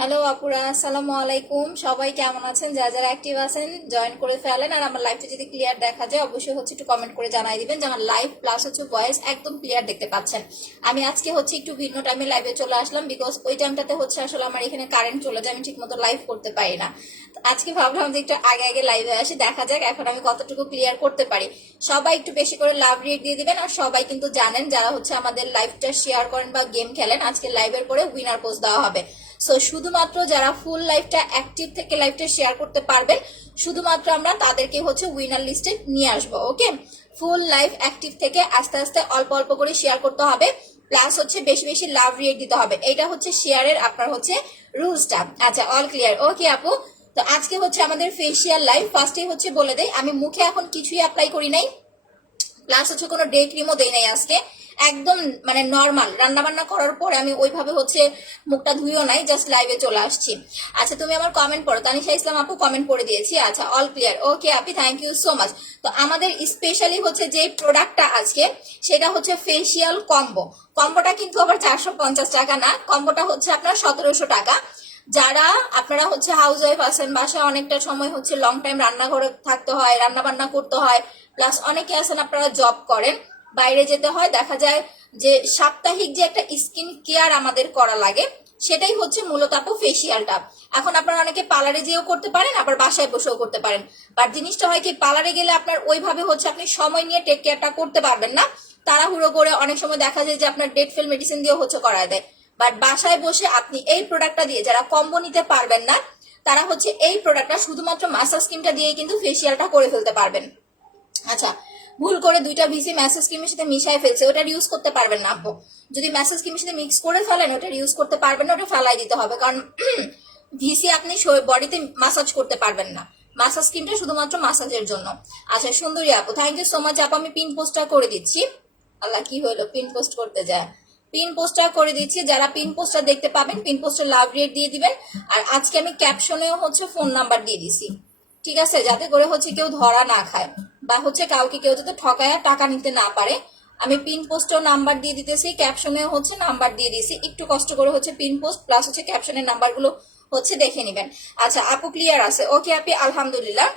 Hello আপুরা, আসসালামু আলাইকুম। সবাই কেমন আছেন? যারা যারা অ্যাক্টিভ আছেন জয়েন করে ফেলেন। আর আমার লাইভটা যদি ক্লিয়ার দেখা যায় অবশ্যই হচ্ছে একটু কমেন্ট করে জানাই দিবেন যে আমার লাইভ প্লাস হচ্ছে ভয়েস একদম ক্লিয়ার দেখতে পাচ্ছেন। আমি আজকে হচ্ছে একটু ভিন্ন টাইমে লাইভে চলে আসলাম, বিকজ ওই টাইমটাতে হচ্ছে আসলে আমার এখানে কারেন্ট চলে যায়, আমি ঠিক মতো লাইভ করতে পারি না। আজকে ভাবলাম যে একটু আগে আগে লাইভে আসি, দেখা যাক এখন আমি কতটুকু ক্লিয়ার করতে পারি। সবাই একটু বেশি করে লাভ রেট দিয়ে দিবেন। আর সবাই কিন্তু জানেন যারা হচ্ছে আমাদের লাইভটা শেয়ার করেন বা গেম খেলেন, আজকে লাইভের পরে উইনার পোস্ট দেওয়া হবে। সো শুধুমাত্র যারা ফুল লাইভটা অ্যাক্টিভ থেকে লাইভটা শেয়ার করতে পারবেন, শুধুমাত্র আমরা তাদেরকে হচ্ছে উইনার লিস্টে নিয়ে আসবো। ওকে, ফুল লাইভ অ্যাক্টিভ থেকে আস্তে আস্তে অল্প অল্প করে শেয়ার করতে হবে, প্লাস হচ্ছে বেশি বেশি লাভ রিয়েক্ট দিতে হবে। এটা হচ্ছে শেয়ারের আপনার হচ্ছে রুলসটা। আচ্ছা, অল ক্লিয়ার? ওকে আপু, তো আজকে হচ্ছে আমাদের ফেসিয়াল লাইভ। ফার্স্টে হচ্ছে বলে দেই, আমি মুখে এখন কিছুই অ্যাপ্লাই করি নাই, প্লাস হচ্ছে কোনো ডে ক্রিমও দেই নাই আজকে। একদম মানে নর্মাল রান্না বান্না করার পরে আমি ওইভাবে হচ্ছে মুখটা ধুইও নাই, জাস্ট লাইভে চলে আসছি। আচ্ছা, তুমি আমার কমেন্ট পড়ো। তানিশা ইসলাম আপু কমেন্ট করে দিয়েছি। আচ্ছা, all clear? Okay Api, thank you so much. তো আমাদের স্পেশালি হচ্ছে যে প্রোডাক্টটা আজকে, সেটা হচ্ছে ফেসিয়াল কম্বো। কম্বোটা কিন্তু আবার 450 টাকা না, কম্বোটা হচ্ছে আপনার 1700 টাকা। যারা আপনারা হচ্ছে হাউস ওয়াইফ আছেন, বাসায় অনেকটা সময় হচ্ছে লং টাইম রান্নাঘরে থাকতে হয়, রান্না বান্না করতে হয়, প্লাস অনেকে আছেন আপনারা জব করেন, বাইরে যেতে হয়, দেখা যায় যে সাপ্তাহিক যে একটা স্কিন কেয়ার আমাদের করা লাগে, সেটাই হচ্ছে মূলত আপু ফেসিয়ালটা। এখন আপনারা অনেকে পার্লারে যেও করতে পারেন, আবার বাসায় বসেও করতে পারেন। বাট জিনিসটা হয় কি, পার্লারে গেলে আপনার ওইভাবে হচ্ছে আপনি সময় নিয়ে টেক কেয়ারটা করতে পারবেন না, তাড়াহুড়ো করে অনেক সময় দেখা যায় যে আপনার ডেট ফেল মেডিসিন দিয়েও হচ্ছে করায় দেয়। বাট বাসায় বসে আপনি এই প্রোডাক্টটা দিয়ে, যারা কম্বো নিতে পারবেন না তারা হচ্ছে এই প্রোডাক্টটা শুধুমাত্র মাসাজ ক্রিমটা দিয়েই কিন্তু ফেসিয়ালটা করে ফেলতে পারবেন। আচ্ছা, ভুল করে দুইটা ভিসি ম্যাসেজ ক্রিমের সাথে মিশাই ফেলছে, ওটার ইউজ করতে পারবেন না আপু। যদি ম্যাসেজ ক্রিমের সাথে মিক্স করে ফেলেন ওটার ইউজ করতে পারবেন না, ওটা ফেলাই দিতে হবে। কারণ ভিসি আপনি বডিতে মাসাজ করতে পারবেন না, মাসাজ ক্রিমটা শুধুমাত্র মাসাজের জন্য। আচ্ছা সুন্দরী আপু, থ্যাংক ইউ সো মাচ আপু। আমি পিন পোস্টটা করে দিচ্ছি। আল্লাহ, কি হলো, পিন পোস্ট করতে যায়। পিন পোস্টটা করে দিচ্ছি, যারা পিন পোস্টটা দেখতে পাবেন পিন পোস্টের লাভ রেট দিয়ে দিবেন। আর আজকে আমি ক্যাপশনেও হচ্ছে ফোন নাম্বার দিয়ে দিছি, ঠিক আছে, যাতে করে হচ্ছে কেউ ধরা না খায় বা হচ্ছে কাউকে কেউ যাতে ঠকায় টাকা নিতে না পারে। আমি পিন পোস্টেও নাম্বার দিয়ে দিতেছি, ক্যাপশনেও হচ্ছে নাম্বার দিয়ে দিয়েছি। একটু কষ্ট করে হচ্ছে পিন পোস্ট প্লাস হচ্ছে ক্যাপশনের নাম্বারগুলো হচ্ছে দেখে নেবেন। আচ্ছা আপু ক্লিয়ার আছে? ওকে আপি, আলহামদুলিল্লাহ।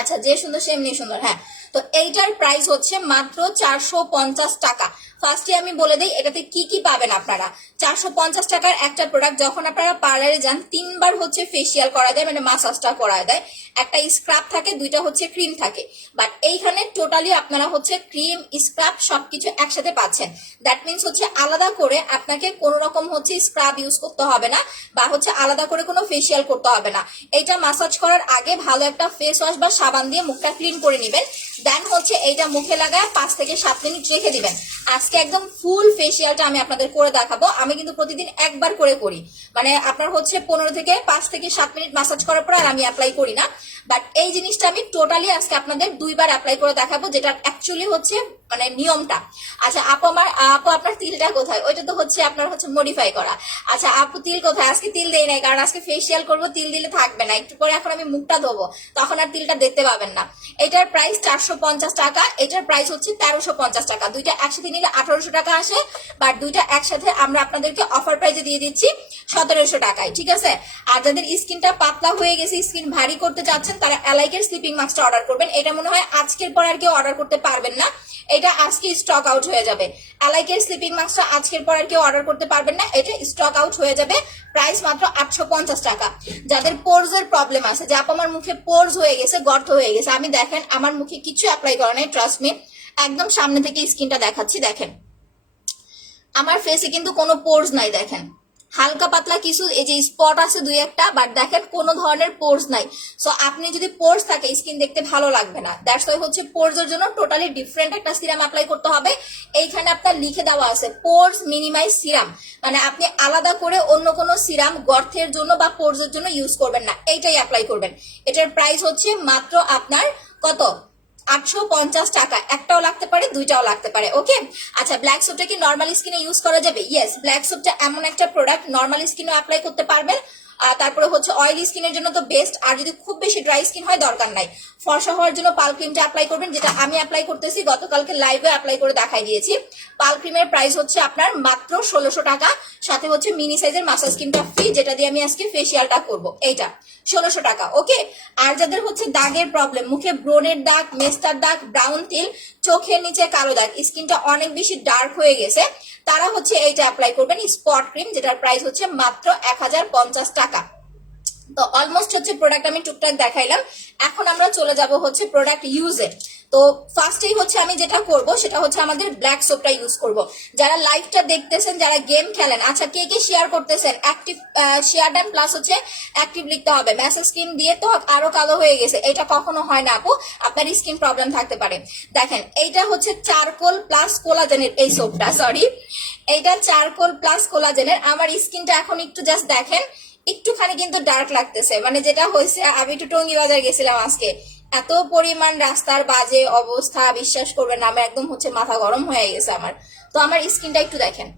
আচ্ছা, যে সুন্দর সেমনি সুন্দর। হ্যাঁ, তো এইটার প্রাইস হচ্ছে মাত্র 450 টাকা। ফার্স্টে আমি বলে দিই এটাতে কি কি পাবেন আপনারা। 450 টাকার একটা প্রোডাক্ট, যখন আপনারা পার্লারে যান 3বার হচ্ছে ফেসিয়াল করা দেয়, মানে মাসাজটা করা দেয়। একটা স্ক্রাব থাকে, দুইটা হচ্ছে ক্রিম থাকে। বাট এইখানে টোটালি আপনারা হচ্ছে ক্রিম স্ক্রাব সবকিছু একসাথে পাচ্ছেন। দ্যাট মিনস হচ্ছে আলাদা করে আপনাকে কোনো রকম হচ্ছে স্ক্রাব ইউজ করতে হবে না, বা হচ্ছে আলাদা করে কোনো ফেসিয়াল করতে হবে না। এইটা মাসাজ করার আগে ভালো একটা ফেস ওয়াশ বা সাবান দিয়ে মুখটা ক্লিন করে নেবেন। দেন হচ্ছে এইটা মুখে লাগায় 5 থেকে 7 মিনিট রেখে দিবেন। আজকে একদম ফুল ফেসিয়ালটা আমি আপনাদের করে দেখাবো। আমি কিন্তু প্রতিদিন একবার করে করি, মানে আপনার হচ্ছে 15 থেকে 5 থেকে 7 মিনিট মাসাজ করার পর আর আমি অ্যাপ্লাই করি না। বাট এই জিনিসটা আমি টোটালি আজকে আপনাদের 2বার অ্যাপ্লাই করে দেখাবো, যেটা অ্যাকচুয়ালি হচ্ছে মানে নিয়মটা। আচ্ছা আপু, আপু আপনার তিলটা কোথায়? ওইটা তো হচ্ছে আপনার হচ্ছে মডিফাই করা। আচ্ছা আপু তিল কোথায়? আজকে তিল দেই নাই, কারণ আজকে ফেসিয়াল করবো, তিল দিলে থাকবে না। একটু পরে এখন আমি মুখটা ধোবো, তখন আর তিলটা দেখতে পাবেন না। এটার প্রাইস 450 টাকা, এটার প্রাইস হচ্ছে 1350 টাকা। দুইটা একসাথে নিলে 1800 টাকা আসে, বাট দুইটা একসাথে আমরা আপনাদেরকে অফার প্রাইসে দিয়ে দিচ্ছি 1700 টাকায়, ঠিক আছে। আর যাদের স্কিনটা পাতলা হয়ে গেছে, স্কিন ভারী করতে চাচ্ছেন, তারা অ্যালাইকের স্লিপিং মাস্কটা অর্ডার করবেন। এটা মনে হয় আজকের পর আর কেউ অর্ডার করতে পারবেন না। এটা এটা আজকে স্টক আউট হয়ে যাবে। অ্যালাইকের স্লিপিং মাস্কটা আজকের পর আর কেউ অর্ডার করতে পারবেন না, এটা স্টক আউট হয়ে যাবে। প্রাইস মাত্র 850 টাকা। যাদের পোরস এর প্রবলেম আছে, যে আমার মুখে পোরস হয়ে গেছে, গর্ত হয়ে গেছে, আমি দেখেন আমার মুখে কিছু অ্যাপ্লাই করা নাই, ট্রাস্ট মি, একদম সামনে থেকে স্কিনটা দেখাচ্ছি, দেখেন আমার ফেসে কিন্তু কোনো পোরস নাই, দেখেন হালকা পাতলা কিছু এই যে স্পট আছে দুই একটা, বাট দেখেন কোনো ধরনের পোরস নাই। সো আপনি যদি পোরস থাকে স্কিন দেখতে ভালো লাগবে না। দ্যাটস ওয়াই হচ্ছে পোরস এর জন্য টোটালি ডিফারেন্ট একটা সিরাম অ্যাপ্লাই করতে হবে। এইখানে আপনার লিখে দেওয়া আছে পোরস মিনিমাইজ সিরাম, মানে আপনি আলাদা করে অন্য কোনো সিরাম গর্তের জন্য বা পোরস এর জন্য ইউজ করবেন না, এইটাই অ্যাপ্লাই করবেন। এটার প্রাইস হচ্ছে মাত্র আপনার কত, 850 টাকা। একটাও লাগতে পারে, দুইটাও লাগতে পারে। ওকে, আচ্ছা ব্ল্যাক সোপটা কি নর্মাল স্কিনে ইউজ করা যাবে? ইয়েস, ব্ল্যাক সোপটা এমন একটা প্রোডাক্ট নর্মাল স্কিনেও অ্যাপ্লাই করতে পারবেন। তারপরে হচ্ছে অয়েলি স্কিনের জন্য তো বেস্ট, আর যদি খুব বেশি ড্রাই স্কিন হয় দরকার নাই, ফর্সা হওয়ার জন্য পাল ক্রিমটা অ্যাপ্লাই করবেন, যেটা আমি অ্যাপ্লাই করতেছি, গতকালকে লাইভে অ্যাপ্লাই করে দেখাই দিয়েছি। পাল ক্রিমের প্রাইস হচ্ছে আপনার মাত্র 1600 টাকা, সাথে হচ্ছে মিনি সাইজের মাসাজ ক্রিমটা ফ্রি, যেটা দিয়ে আমি আজকে ফেসিয়ালটা করব, এইটা 1600 টাকা। ওকে, আর যাদের হচ্ছে দাগের প্রবলেম, মুখে ব্রণের দাগ, মেস্টার দাগ, ব্রাউন তিল, চোখের নিচে কালো দাগ, স্কিনটা অনেক বেশি ডার্ক হয়ে গেছে, তারা হচ্ছে এইটা অ্যাপ্লাই করবেন, স্পট ক্রিম, যেটার প্রাইস হচ্ছে মাত্র 1050 টাকা। তো অলমোস্ট হচ্ছে প্রোডাক্ট আমি টুকটাক দেখাইলাম। এখন আমরা চলে যাব হচ্ছে প্রোডাক্ট ইউজে। তো ফার্স্টেই হচ্ছে আমি যেটা করব সেটা হচ্ছে আমাদের ব্ল্যাক সোপটা ইউজ করব। যারা লাইভটা দেখতেছেন, যারা গেম খেলেন, আচ্ছা কে কে শেয়ার করতেছেন, অ্যাক্টিভ শেয়ার দেন, প্লাস হচ্ছে অ্যাক্টিভ লিখতে হবে। মেসেজ স্ক্রিন দিয়ে তো আরো কালো হয়ে গেছে, এটা কখনো হয় না আপু, আপনার স্কিন প্রবলেম থাকতে পারে। দেখেন এইটা হচ্ছে চারকোল প্লাস কোলাজেনের এই সোপটা, সরি এইটা চারকোল প্লাস কোলাজেনের। আমার স্কিনটা এখন একটু জাস্ট দেখেন, একটুখানি কিন্তু ডার্ক লাগতেছে, মানে যেটা হয়েছে আমি একটু টঙ্গী বাজার গেছিলাম আজকে, এত পরিমাণ রাস্তার বাজে অবস্থা, বিশ্বাস করবেন না, আমার একদম হচ্ছে মাথা গরম হয়ে গেছে আমার। তো আমার স্কিনটা একটু দেখেন,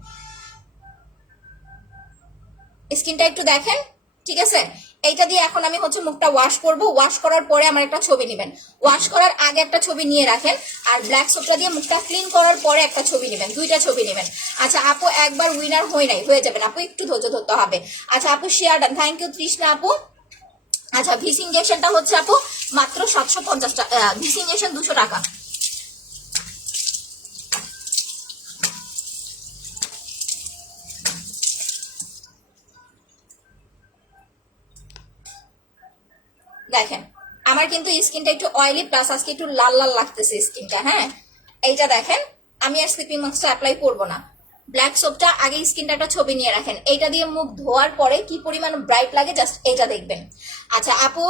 স্কিনটা একটু দেখেন, ঠিক আছে। এইটা দিয়ে এখন আমি হচ্ছে মুখটা ওয়াশ করব। ওয়াশ করার পরে আমার একটা ছবি নেবেন, ওয়াশ করার আগে একটা ছবি নিয়ে রাখেন, আর ব্ল্যাক সোপটা দিয়ে মুখটা ক্লিন করার পরে একটা ছবি নেবেন, দুইটা ছবি নেবেন। আচ্ছা আপু একবার উইনার হয়ে নাই, হয়ে যাবেন আপু, একটু ধৈর্য ধরতে হবে। আচ্ছা আপু শেয়ার ডান, থ্যাংক ইউ তৃষ্ণা আপু। আচ্ছা ভিস ইঞ্জেকশনটা হচ্ছে আপু মাত্র 750 টাকা, ভিস ইঞ্জেকশন 200 টাকা। দেখেন আমার কিন্তু স্কিনটা একটু অয়েলি, প্লাস আজকে একটু লাল লাল লাগতেছে স্কিনটা। হ্যাঁ এইটা দেখেন, আমি আর স্লিপিং মাস্কটা অ্যাপ্লাই করবো না। ব্ল্যাক সোপটা আগে স্কিনটা একটা ছবি নিয়ে রাখেন, এইটা দিয়ে মুখ ধোয়ার পরে কি পরিমাণ ব্রাইট লাগে জাস্ট এইটা দেখবেন। আচ্ছা আপু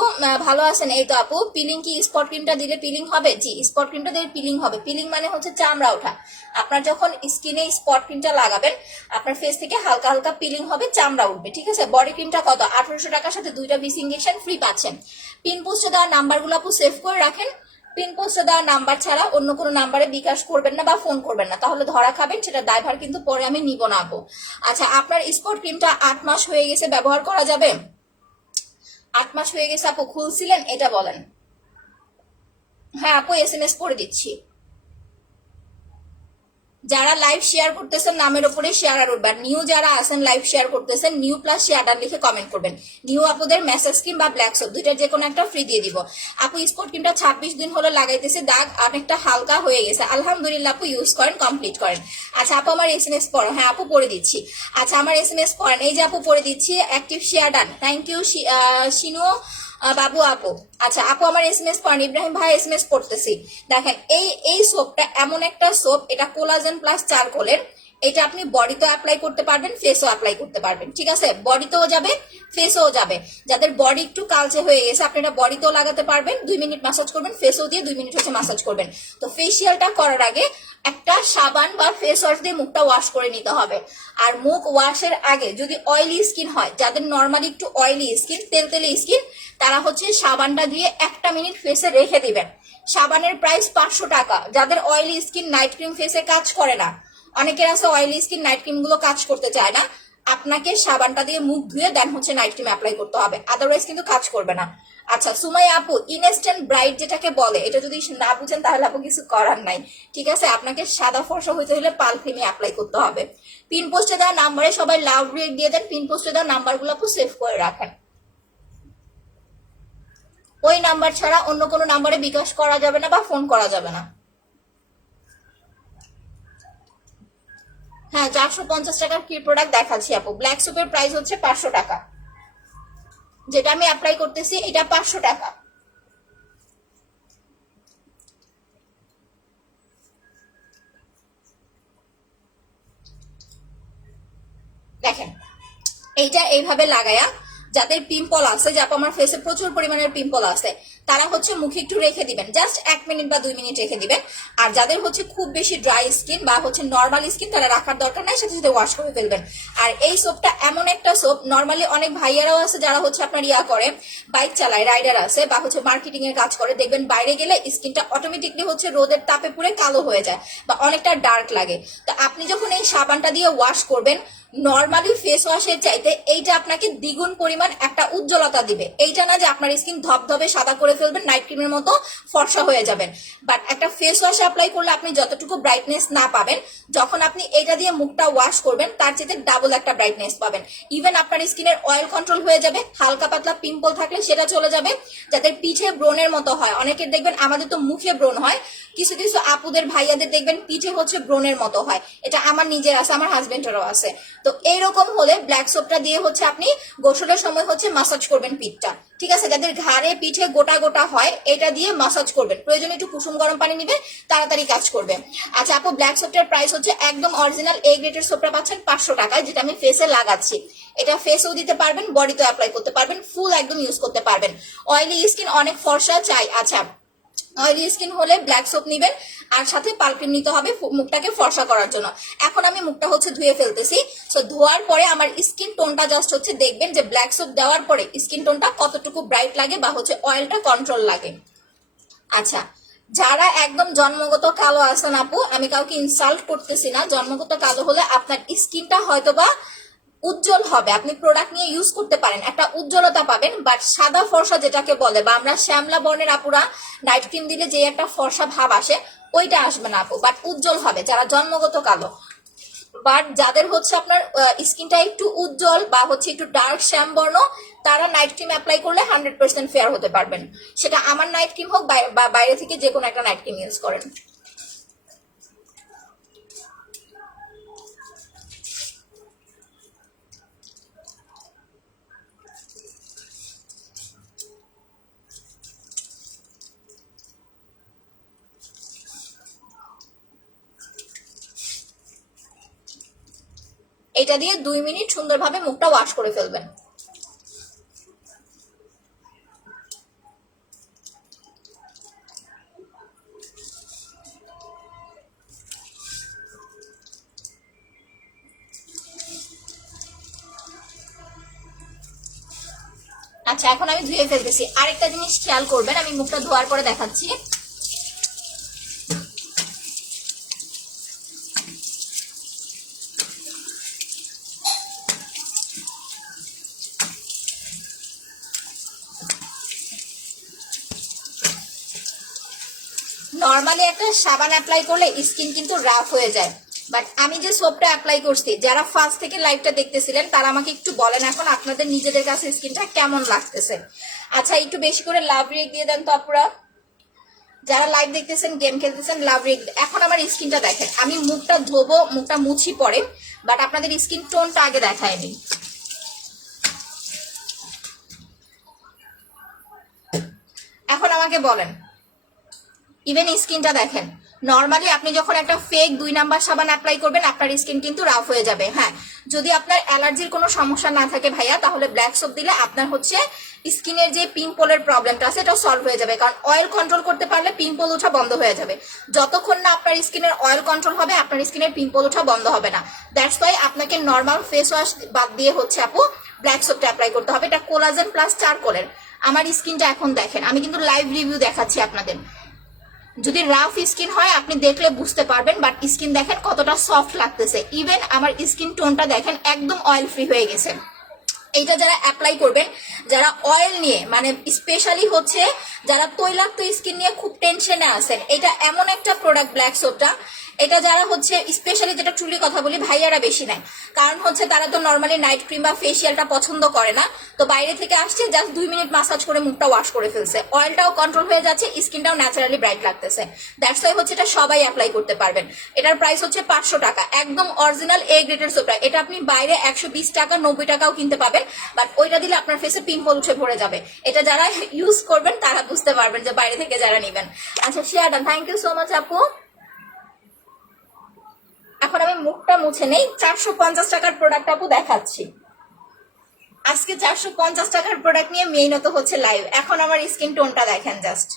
ভালো আছেন? এই তো আপু, পিলিং কি স্পট ক্রিমটা দিলে পিলিং হবে? জি, স্পট ক্রিমটা দিলে পিলিং হবে। পিলিং মানে হচ্ছে চামড়া ওঠা। আপনার যখন স্কিনে স্পট ক্রিমটা লাগাবেন, আপনার ফেস থেকে হালকা হালকা পিলিং হবে, চামড়া উঠবে, ঠিক আছে। বডি ক্রিমটা কত? 1800 টাকার সাথে দুইটা বিস ইঞ্জেকশন ফ্রি পাচ্ছেন। পিন পোস্টে দেওয়া নাম্বারগুলো আপু সেভ করে রাখেন। পিন পোস্টে দেওয়া নাম্বার ছাড়া অন্য কোনো নাম্বারে বিকাশ করবেন না বা ফোন করবেন না, তাহলে ধরা খাবেন, সেটা দায়ভার কিন্তু পরে আমি নিব না আপু। আচ্ছা আপনার স্পট ক্রিমটা 8 মাস হয়ে গেছে, ব্যবহার করা যাবে? 8 মাস হয়ে গেছে আপু, খুলছিলেন এটা বলেন। হ্যাঁ আপু এসএমএস করে দিচ্ছি। যারা লাইভ শেয়ার করতেছেন নামের উপরে শেয়ার আর উঠবে, আর নিউ যারা আছেন লাইভ শেয়ার করতেছেন, নিউ প্লাস শেয়ার লিখে কমেন্ট করবেন। নিউ আপুদের মেসেজ ক্রিম বা ব্ল্যাক সোপ দুইটার যে কোনো একটা ফ্রি দিয়ে দিব। আপু স্পট ক্রিমটা 26 দিন হলো লাগাইতেছে, দাগ অনেকটা হালকা হয়ে গেছে, আলহামদুলিল্লাহ আপু ইউজ করেন, কমপ্লিট করেন। আচ্ছা আপু আমার এসএমএস পড়েন। হ্যাঁ আপু পড়ে দিচ্ছি। আচ্ছা আমার এসএমএস পড়েন, এই যে আপু পড়ে দিচ্ছি, active share done, thank you Shinu বাবু আপু। আচ্ছা আপু আমার এসএমএস পড়েন, ইব্রাহিম ভাই এসএমএস পড়তেছি। দেখেন এই এই সোপটা এমন একটা সোপ, এটা কোলাজেন প্লাস চারকোলের, এটা আপনি বডিতেও অ্যাপ্লাই করতে পারবেন, ফেসও অ্যাপ্লাই করতে পারবেন, ঠিক আছে। বডিতেও যাবে, ফেসও যাবে। যাদের বডি একটু কালচে হয়ে গেছে আপনি এটা বডিতেও লাগাতে পারবেন, 2 মিনিট ম্যাসাজ করবেন, ফেসও দিয়ে 2 মিনিট হচ্ছে ম্যাসাজ করবেন। তো ফেসিয়ালটা করার আগে একটা সাবান বা ফেস ওয়াশ দিয়ে মুখটা ওয়াশ করে নিতে হবে। আর মুখ ওয়াশের আগে যদি অয়েলি স্কিন হয়, যাদের নর্মালি একটু অয়েলি স্কিন, তেলতেলে স্কিন, তারা হচ্ছে সাবানটা দিয়ে 1 মিনিট ফেসে রেখে দিবেন। সাবানের প্রাইস 500 টাকা। যাদের অয়েলি স্কিন নাইট ক্রিম ফেসে কাজ করে না, অনেকের আছে অয়েলি স্কিন নাইট ক্রিম গুলো কাজ করতে চায় না, আপনাকে সাবানটা দিয়ে মুখ ধুয়ে দেন হচ্ছে নাইট ক্রিম অ্যাপ্লাই করতে হবে, আদারওয়াইজ কিন্তু কাজ করবে না। আচ্ছা সুমাই আপু, ইনস্ট্যান্ট ব্রাইট যেটাকে বলে, এটা যদি না বুঝেন তাহলে আপু কিছু করার নাই, ঠিক আছে। আপনাকে সাদা ফর্সা হইতে হলে পাল ক্রিমে অ্যাপ্লাই করতে হবে। পিন পোস্টে দেওয়া নাম্বারে সবাই লাভ রেট দিয়ে দেন, পিন পোস্টে দেওয়া নাম্বারগুলো আপু সেভ করে রাখেন। ওই নাম্বার ছাড়া অন্য কোনো নাম্বারে বিকাশ করা যাবে না বা ফোন করা যাবে না। হ্যাঁ 450 টাকার কি প্রোডাক্ট দেখাচ্ছি আপু। ব্ল্যাক সোপের প্রাইস হচ্ছে 500 টাকা, যেটা আমি অ্যাপ্লাই করতেছি এটা 500 টাকা। দেখেন এইটা এইভাবে লাগায়া, যাদের পিম্পল আছে, যে আমার ফেসে প্রচুর পরিমাণের পিম্পল আছে, তারা হচ্ছে মুখে একটু রেখে দিবেন, জাস্ট 1 মিনিট বা 2 মিনিট রেখে দিবেন। আর যাদের হচ্ছে খুব বেশি ড্রাই স্কিন বা হচ্ছে নর্মাল স্কিন, তারা রাখার দরকার নাই, সাথে সাথে ওয়াশ করে ফেলবেন। আর এই সোপটা এমন একটা সোপ, নর্মালি অনেক ভাইয়ারাও আছে যারা হচ্ছে আপনার ইয়া করে, বাইক চালায়, রাইডার আছে বা হচ্ছে মার্কেটিং এর কাজ করে, দেখবেন বাইরে গেলে স্কিনটা অটোমেটিকলি হচ্ছে রোদের তাপে পুড়ে কালো হয়ে যায় বা অনেকটা ডার্ক লাগে। তো আপনি যখন এই সাবানটা দিয়ে ওয়াশ করবেন, নর্মালি ফেস ওয়াশের চাইতে এইটা আপনাকে দ্বিগুণ পরিমাণ একটা উজ্জ্বলতা দিবে। এইটা না যে আপনার স্কিন ধবধবে সাদা করে ফেলবেন, নাইট ক্রিমের মতো ফর্সা হয়ে যাবেন, বাট একটা ফেস ওয়াশ অ্যাপ্লাই করলে আপনি যতটুকু ব্রাইটনেস না পাবেন, যখন আপনি এটা দিয়ে মুখটা ওয়াশ করবেন তার চেয়ে ডাবল একটা ব্রাইটনেস পাবেন। ইভেন আপনার স্কিনের অয়েল কন্ট্রোল হয়ে যাবে, হালকা পাতলা পিম্পল থাকলে সেটা চলে যাবে, যাদের পিঠে ব্রণের মতো হয়, অনেকের দেখবেন, আমাদের তো মুখে ব্রণ হয়, কিছু কিছু আপুদের ভাইয়াদের দেখবেন পিঠে হচ্ছে ব্রণের মতো হয়, এটা আমার নিজের আছে, আমার হাজবেন্ডেরও আছে। তো এইরকম হলে ব্ল্যাক সোপটা দিয়ে হচ্ছে আপনি গোসলের সময় হচ্ছে মাসাজ করবেন পিঠটা, ঠিক আছে? যাদের ঘাড়ে পিঠে গোটা গোটা হয়, এটা দিয়ে মাসাজ করবেন, প্রয়োজনে একটু কুসুম গরম পানি নিবে, তাড়াতাড়ি কাজ করবে। আচ্ছা আপু, ব্ল্যাক সোপটার প্রাইস হচ্ছে একদম অরিজিনাল A গ্রেডের সোপটা পাচ্ছেন 500 টাকায়, যেটা আমি ফেসে লাগাচ্ছি। এটা ফেসেও দিতে পারবেন, বডিতে অ্যাপ্লাই করতে পারবেন, ফুল একদম ইউজ করতে পারবেন। অয়েলি স্কিন অনেক ফর্সা চাই, আচ্ছা অয়েলি স্কিন হলে ব্ল্যাক সোপ নিবেন, আর সাথে পালক্রিম নিতে হবে মুখটাকে ফর্সা করার জন্য। এখন আমি মুখটা হচ্ছে ধুয়ে ফেলতেছি। সো ধোয়ার পরে আমার স্কিন টোনটা জাস্ট হচ্ছে দেখবেন যে ব্ল্যাক সোপ দেওয়ার পরে স্কিন টোনটা কতটুকু ব্রাইট লাগে বা হচ্ছে অয়েলটা কন্ট্রোল লাগে। আচ্ছা, যারা একদম জন্মগত কালো আছেন আপু, আমি কাউকে ইনসাল্ট করতেছি না, জন্মগত কালো হলে আপনার স্কিনটা হয়তোবা উজ্জ্বল হবে, আপনি প্রোডাক্ট নিয়ে ইউজ করতে পারেন, একটা উজ্জ্বলতা পাবেন, বাট সাদা ফর্সা যেটাকে বলে, বা আমরা শ্যামলা বর্ণের আপুরা নাইট ক্রিম দিলে যে একটা ফর্সা ভাব আসে, ওইটা আসবে না আপু, বাট উজ্জ্বল হবে যারা জন্মগত কালো। বাট যাদের হচ্ছে আপনার স্কিনটা একটু উজ্জ্বল বা হচ্ছে একটু ডার্ক শ্যাম বর্ণ, তারা নাইট ক্রিম অ্যাপ্লাই করলে 100% ফেয়ার হতে পারবেন, সেটা আমার নাইট ক্রিম হোক বা বাইরে থেকে যে কোনো একটা নাইট ক্রিম ইউজ করেন। এটা দিয়ে 2 মিনিট সুন্দরভাবে মুখটা ওয়াশ করে ফেলবেন। আচ্ছা এখন আমি ধুয়ে ফেলতেছি। আরেকটা জিনিস খেয়াল করবেন, আমি মুখটা ধোয়ার পরে দেখাচ্ছি। নর্মালি একটা সাবান অ্যাপ্লাই করলে স্কিন কিন্তু রাফ হয়ে যায়, বাট আমি যে সোপটা অ্যাপ্লাই করছি, যারা ফার্স্ট থেকে লাইভটা দেখতেছিলেন তারা আমাকে একটু বলেন এখন আপনাদের নিজেদের কাছে স্কিনটা কেমন লাগতেছে। আচ্ছা একটু বেশি করে লাভ রিয়েক্ট দিয়ে দেন তো আপুরা, যারা লাইভ দেখতেছেন, গেম খেলতেছেন, লাভ রিয়েক্ট। এখন আমার স্কিনটা দেখেন, আমি মুখটা ধোবো, মুখটা মুছি পরে, বাট আপনাদের স্কিন টোনটা আগে দেখায়নি। এখন আমাকে বলেন, ইভেন স্কিনটা দেখেন, নর্মালি আপনি যখন একটা ফেক 2 নাম্বার সাবান অ্যাপ্লাই করবেন আপনার স্কিন কিন্তু রাফ হয়ে যাবে। হ্যাঁ, যদি আপনার অ্যালার্জির কোনো সমস্যা না থাকে ভাইয়া, তাহলে ব্ল্যাক সোপ দিলে আপনার হচ্ছে স্কিনের যে পিম্পলের প্রবলেমটা আছে এটা সলভ হয়ে যাবে, কারণ অয়েল কন্ট্রোল করতে পারলে পিম্পল ওঠা বন্ধ হয়ে যাবে। যতক্ষণ না আপনার স্কিনের অয়েল কন্ট্রোল হবে আপনার স্কিনের পিম্পল ওঠা বন্ধ হবে না। দ্যাটস ওয়াই আপনাকে নর্মাল ফেস ওয়াশ বাদ দিয়ে হচ্ছে আপু ব্ল্যাক সোপটা অ্যাপ্লাই করতে হবে। এটা কোলাজেন প্লাস চারকোলের। আমার স্কিনটা এখন দেখেন, আমি কিন্তু লাইভ রিভিউ দেখাচ্ছি আপনাদের। যদি রাফ স্কিন হয় আপনি দেখলে বুঝতে পারবেন, বাট স্কিন দেখেন কতটা সফট লাগতেছে। ইভেন আমার স্কিন টোনটা দেখেন একদম অয়েল ফ্রি হয়ে গেছে। এইটা যারা অ্যাপ্লাই করবেন, যারা অয়েল নিয়ে মানে স্পেশালি হচ্ছে যারা তৈলাক্ত স্কিন নিয়ে খুব টেনশনে আছেন, এটা এমন একটা প্রোডাক্ট ব্ল্যাক সোপটা, এটা যারা হচ্ছে স্পেশালি যেটা ট্রুলি কথা বলি ভাইয়ারা বেশি নেয়, কারণ হচ্ছে তারা তো নর্মালি নাইট ক্রিম বা ফেসিয়ালটা পছন্দ করে না, তো বাইরে থেকে আসছে জাস্ট 2 মিনিট মাসাজ করে মুখটা ওয়াশ করে ফেলছে, অয়েলটাও কন্ট্রোল হয়ে যাচ্ছে, স্কিনটাও ন্যাচারালি ব্রাইট লাগতেছে। দ্যাটস ওয়াই হচ্ছে এটা সবাই অ্যাপ্লাই করতে পারবেন। এটার প্রাইস হচ্ছে 500 টাকা, একদম অরিজিনাল এ গ্রেডের সোপটা। এটা আপনি বাইরে 120 টাকা 90 টাকাও কিনতে পাবেন, বাট ওইটা দিলে আপনার ফেসে পিম্পল উঠে পড়ে যাবে। এটা যারা ইউজ করবেন তারা বুঝতে পারবেন যে বাইরে থেকে যারা নিবেন। আচ্ছা share done, thank you so much আপু। এখন আমি মুখটা মুছে নেই। 450 টাকার প্রোডাক্ট আপু দেখাচ্ছি আজকে। 450 টাকার প্রোডাক্ট নিয়ে মেইনত হচ্ছে লাইভ। এখন আমার স্কিন টোনটা দেখেন জাস্ট,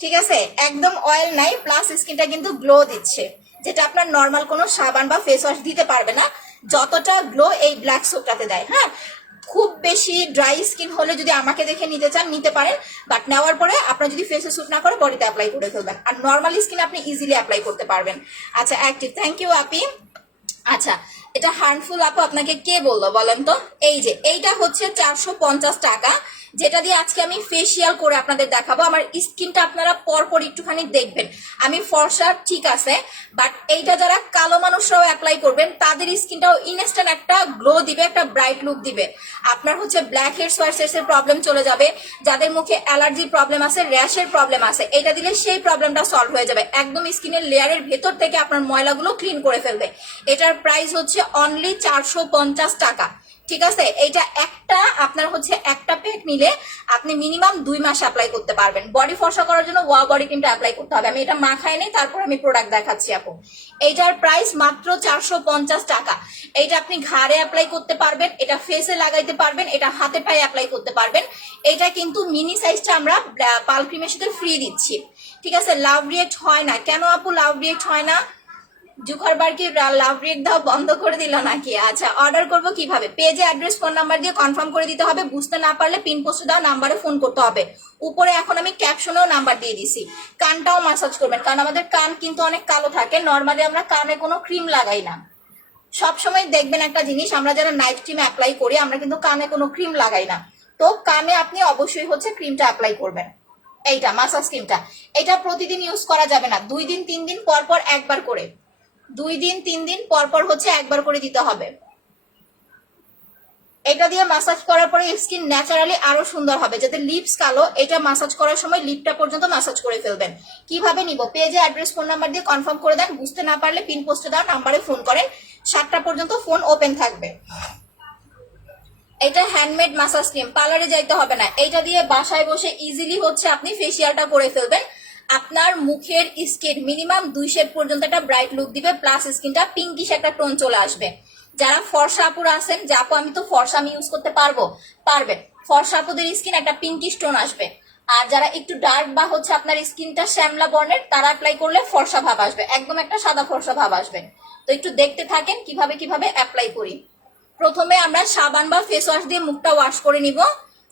ঠিক আছে, একদম অয়েল নাই, প্লাস স্কিনটা কিন্তু গ্লো দিচ্ছে, যেটা আপনার নর্মাল কোনো সাবান বা ফেস ওয়াশ দিতে পারবে না যতটা গ্লো এই ব্ল্যাক সোপটাতে দেয়। হ্যাঁ, খুব বেশি ড্রাই স্কিন হলে যদি আমাকে দেখে নিতে চান নিতে পারেন, বাট নেওয়ার পরে আপনার যদি ফেসে স্যুট না করে বডিতে অ্যাপ্লাই করে ফেলবেন, আর নর্মাল স্কিন আপনি ইজিলি অ্যাপ্লাই করতে পারবেন। আচ্ছা অ্যাক্টিভ, থ্যাংক ইউ আপি। আচ্ছা এটা হার্মফুল আপু আপনাকে কে বললো বলেন তো? এই যে এইটা হচ্ছে 450 টাকা, যেটা দিয়ে আজকে আমি ফেসিয়াল করে আপনাদের দেখাবো। আমার স্কিনটা আপনারা পরপর একটুখানি দেখবেন, আমি ফর্সা ঠিক আছে, বাট এইটা যারা কালো মানুষরাও অ্যাপ্লাই করবেন তাদের স্কিনটাও ইনস্ট্যান্ট একটা গ্লো দিবে, একটা ব্রাইট লুক দিবে। আপনার হচ্ছে ব্ল্যাক হেডস হোয়াইট হেডস এর প্রবলেম চলে যাবে, যাদের মুখে অ্যালার্জির প্রবলেম আছে, র্যাশের প্রবলেম আছে, এটা দিলে সেই প্রবলেমটা সলভ হয়ে যাবে। একদম স্কিনের লেয়ারের ভেতর থেকে আপনার ময়লাগুলো ক্লিন করে ফেলবে। এটার প্রাইস হচ্ছে অনলি 450 টাকা, ঠিক আছে। এইটা একটা আপনার হচ্ছে একটা প্যাক নিলে আপনি মিনিমাম 2 মাস অ্যাপ্লাই করতে পারবেন। বডি ফর্সা করার জন্য ওয়া বডি ক্রিমটা অ্যাপ্লাই করতে হবে। আমি এটা মাখাই নেই, তারপর আমি প্রোডাক্ট দেখাচ্ছি আপু। এইটার প্রাইস মাত্র 450 টাকা। এইটা আপনি ঘাড়ে অ্যাপ্লাই করতে পারবেন, এটা ফেসে লাগাইতে পারবেন, এটা হাতে পায়ে অ্যাপ্লাই করতে পারবেন। এটা কিন্তু মিনি সাইজটা আমরা পাল ক্রিমের সাথে ফ্রি দিচ্ছি, ঠিক আছে। লাভ রিয়েক্ট হয় না কেন আপু? লাভ রিয়েক্ট হয় না, জুখারবার কি লাভ রিয়েক্ট দাও বন্ধ করে দিল নাকি? আচ্ছা অর্ডার করব কিভাবে? পেজে অ্যাড্রেস ফোন নাম্বার দিয়ে কনফার্ম করে দিতে হবে। বুঝতে না পারলে পিন পোস্টে দেওয়া নাম্বারে ফোন করতে হবে। উপরে এখন আমি ক্যাপশনেও নাম্বার দিয়ে দিছি। কানটাও মাসাজ করবেন, কারণ আমাদের কান কিন্তু অনেক কালো থাকে। নর্মালি আমরা কানে কোনো ক্রিম লাগাই না। সবসময় দেখবেন একটা জিনিস, আমরা যারা নাইট ক্রিম অ্যাপ্লাই করি আমরা কিন্তু কানে কোনো ক্রিম লাগাই না, তো কানে আপনি অবশ্যই হচ্ছে ক্রিমটা অ্যাপ্লাই করবেন। এইটা মাসাজ ক্রিমটা, এটা প্রতিদিন ইউজ করা যাবে না, 2 দিন 3 দিন পর পর একবার করে, 2 দিন 3 দিন পর পর হচ্ছে একবার করে দিতে হবে। এটা দিয়ে মাসাজ করার পরে স্কিন ন্যাচারালি আরো সুন্দর হবে। যাতে লিপস কালো, এটা মাসাজ করার সময় লিপটা পর্যন্ত মাসাজ করে ফেলবেন। কিভাবে নিব? পেজে অ্যাড্রেস ফোন নাম্বার দিয়ে কনফার্ম করে দেন। বুঝতে না পারলে পিন পোস্টে দেওয়া নাম্বারে ফোন করেন, 7টা পর্যন্ত ফোন ওপেন থাকবে। এটা হ্যান্ডমেড মাসাজ ক্রিম, পার্লারে যাইতে হবে না। এইটা দিয়ে বাসায় বসে ইজিলি হচ্ছে আপনি ফেসিয়ালটা করে ফেলবেন। আপনার মুখের স্কিন মিনিমাম 2 শেড পর্যন্ত একটা ব্রাইট লুক দিবে, প্লাস স্কিনটা পিঙ্কিশ একটা টোন চলে আসবে। যারা ফর্সা আপুরা আছেন যে আপু আমি তো ফর্সা আমি ইউজ করতে পারবো, পারবেন। ফর্সা আপুদের স্কিন একটা পিঙ্কিশ টোন আসবে। আর যারা একটু ডার্ক বা হচ্ছে আপনার স্কিনটা শ্যামলা বর্ণের, তারা অ্যাপ্লাই করলে ফর্সা ভাব আসবে, একদম একটা সাদা ফর্সা ভাব আসবে। তো একটু দেখতে থাকেন কিভাবে কিভাবে অ্যাপ্লাই করি। প্রথমে আমরা সাবান বা ফেস ওয়াশ দিয়ে মুখটা ওয়াশ করে নিব,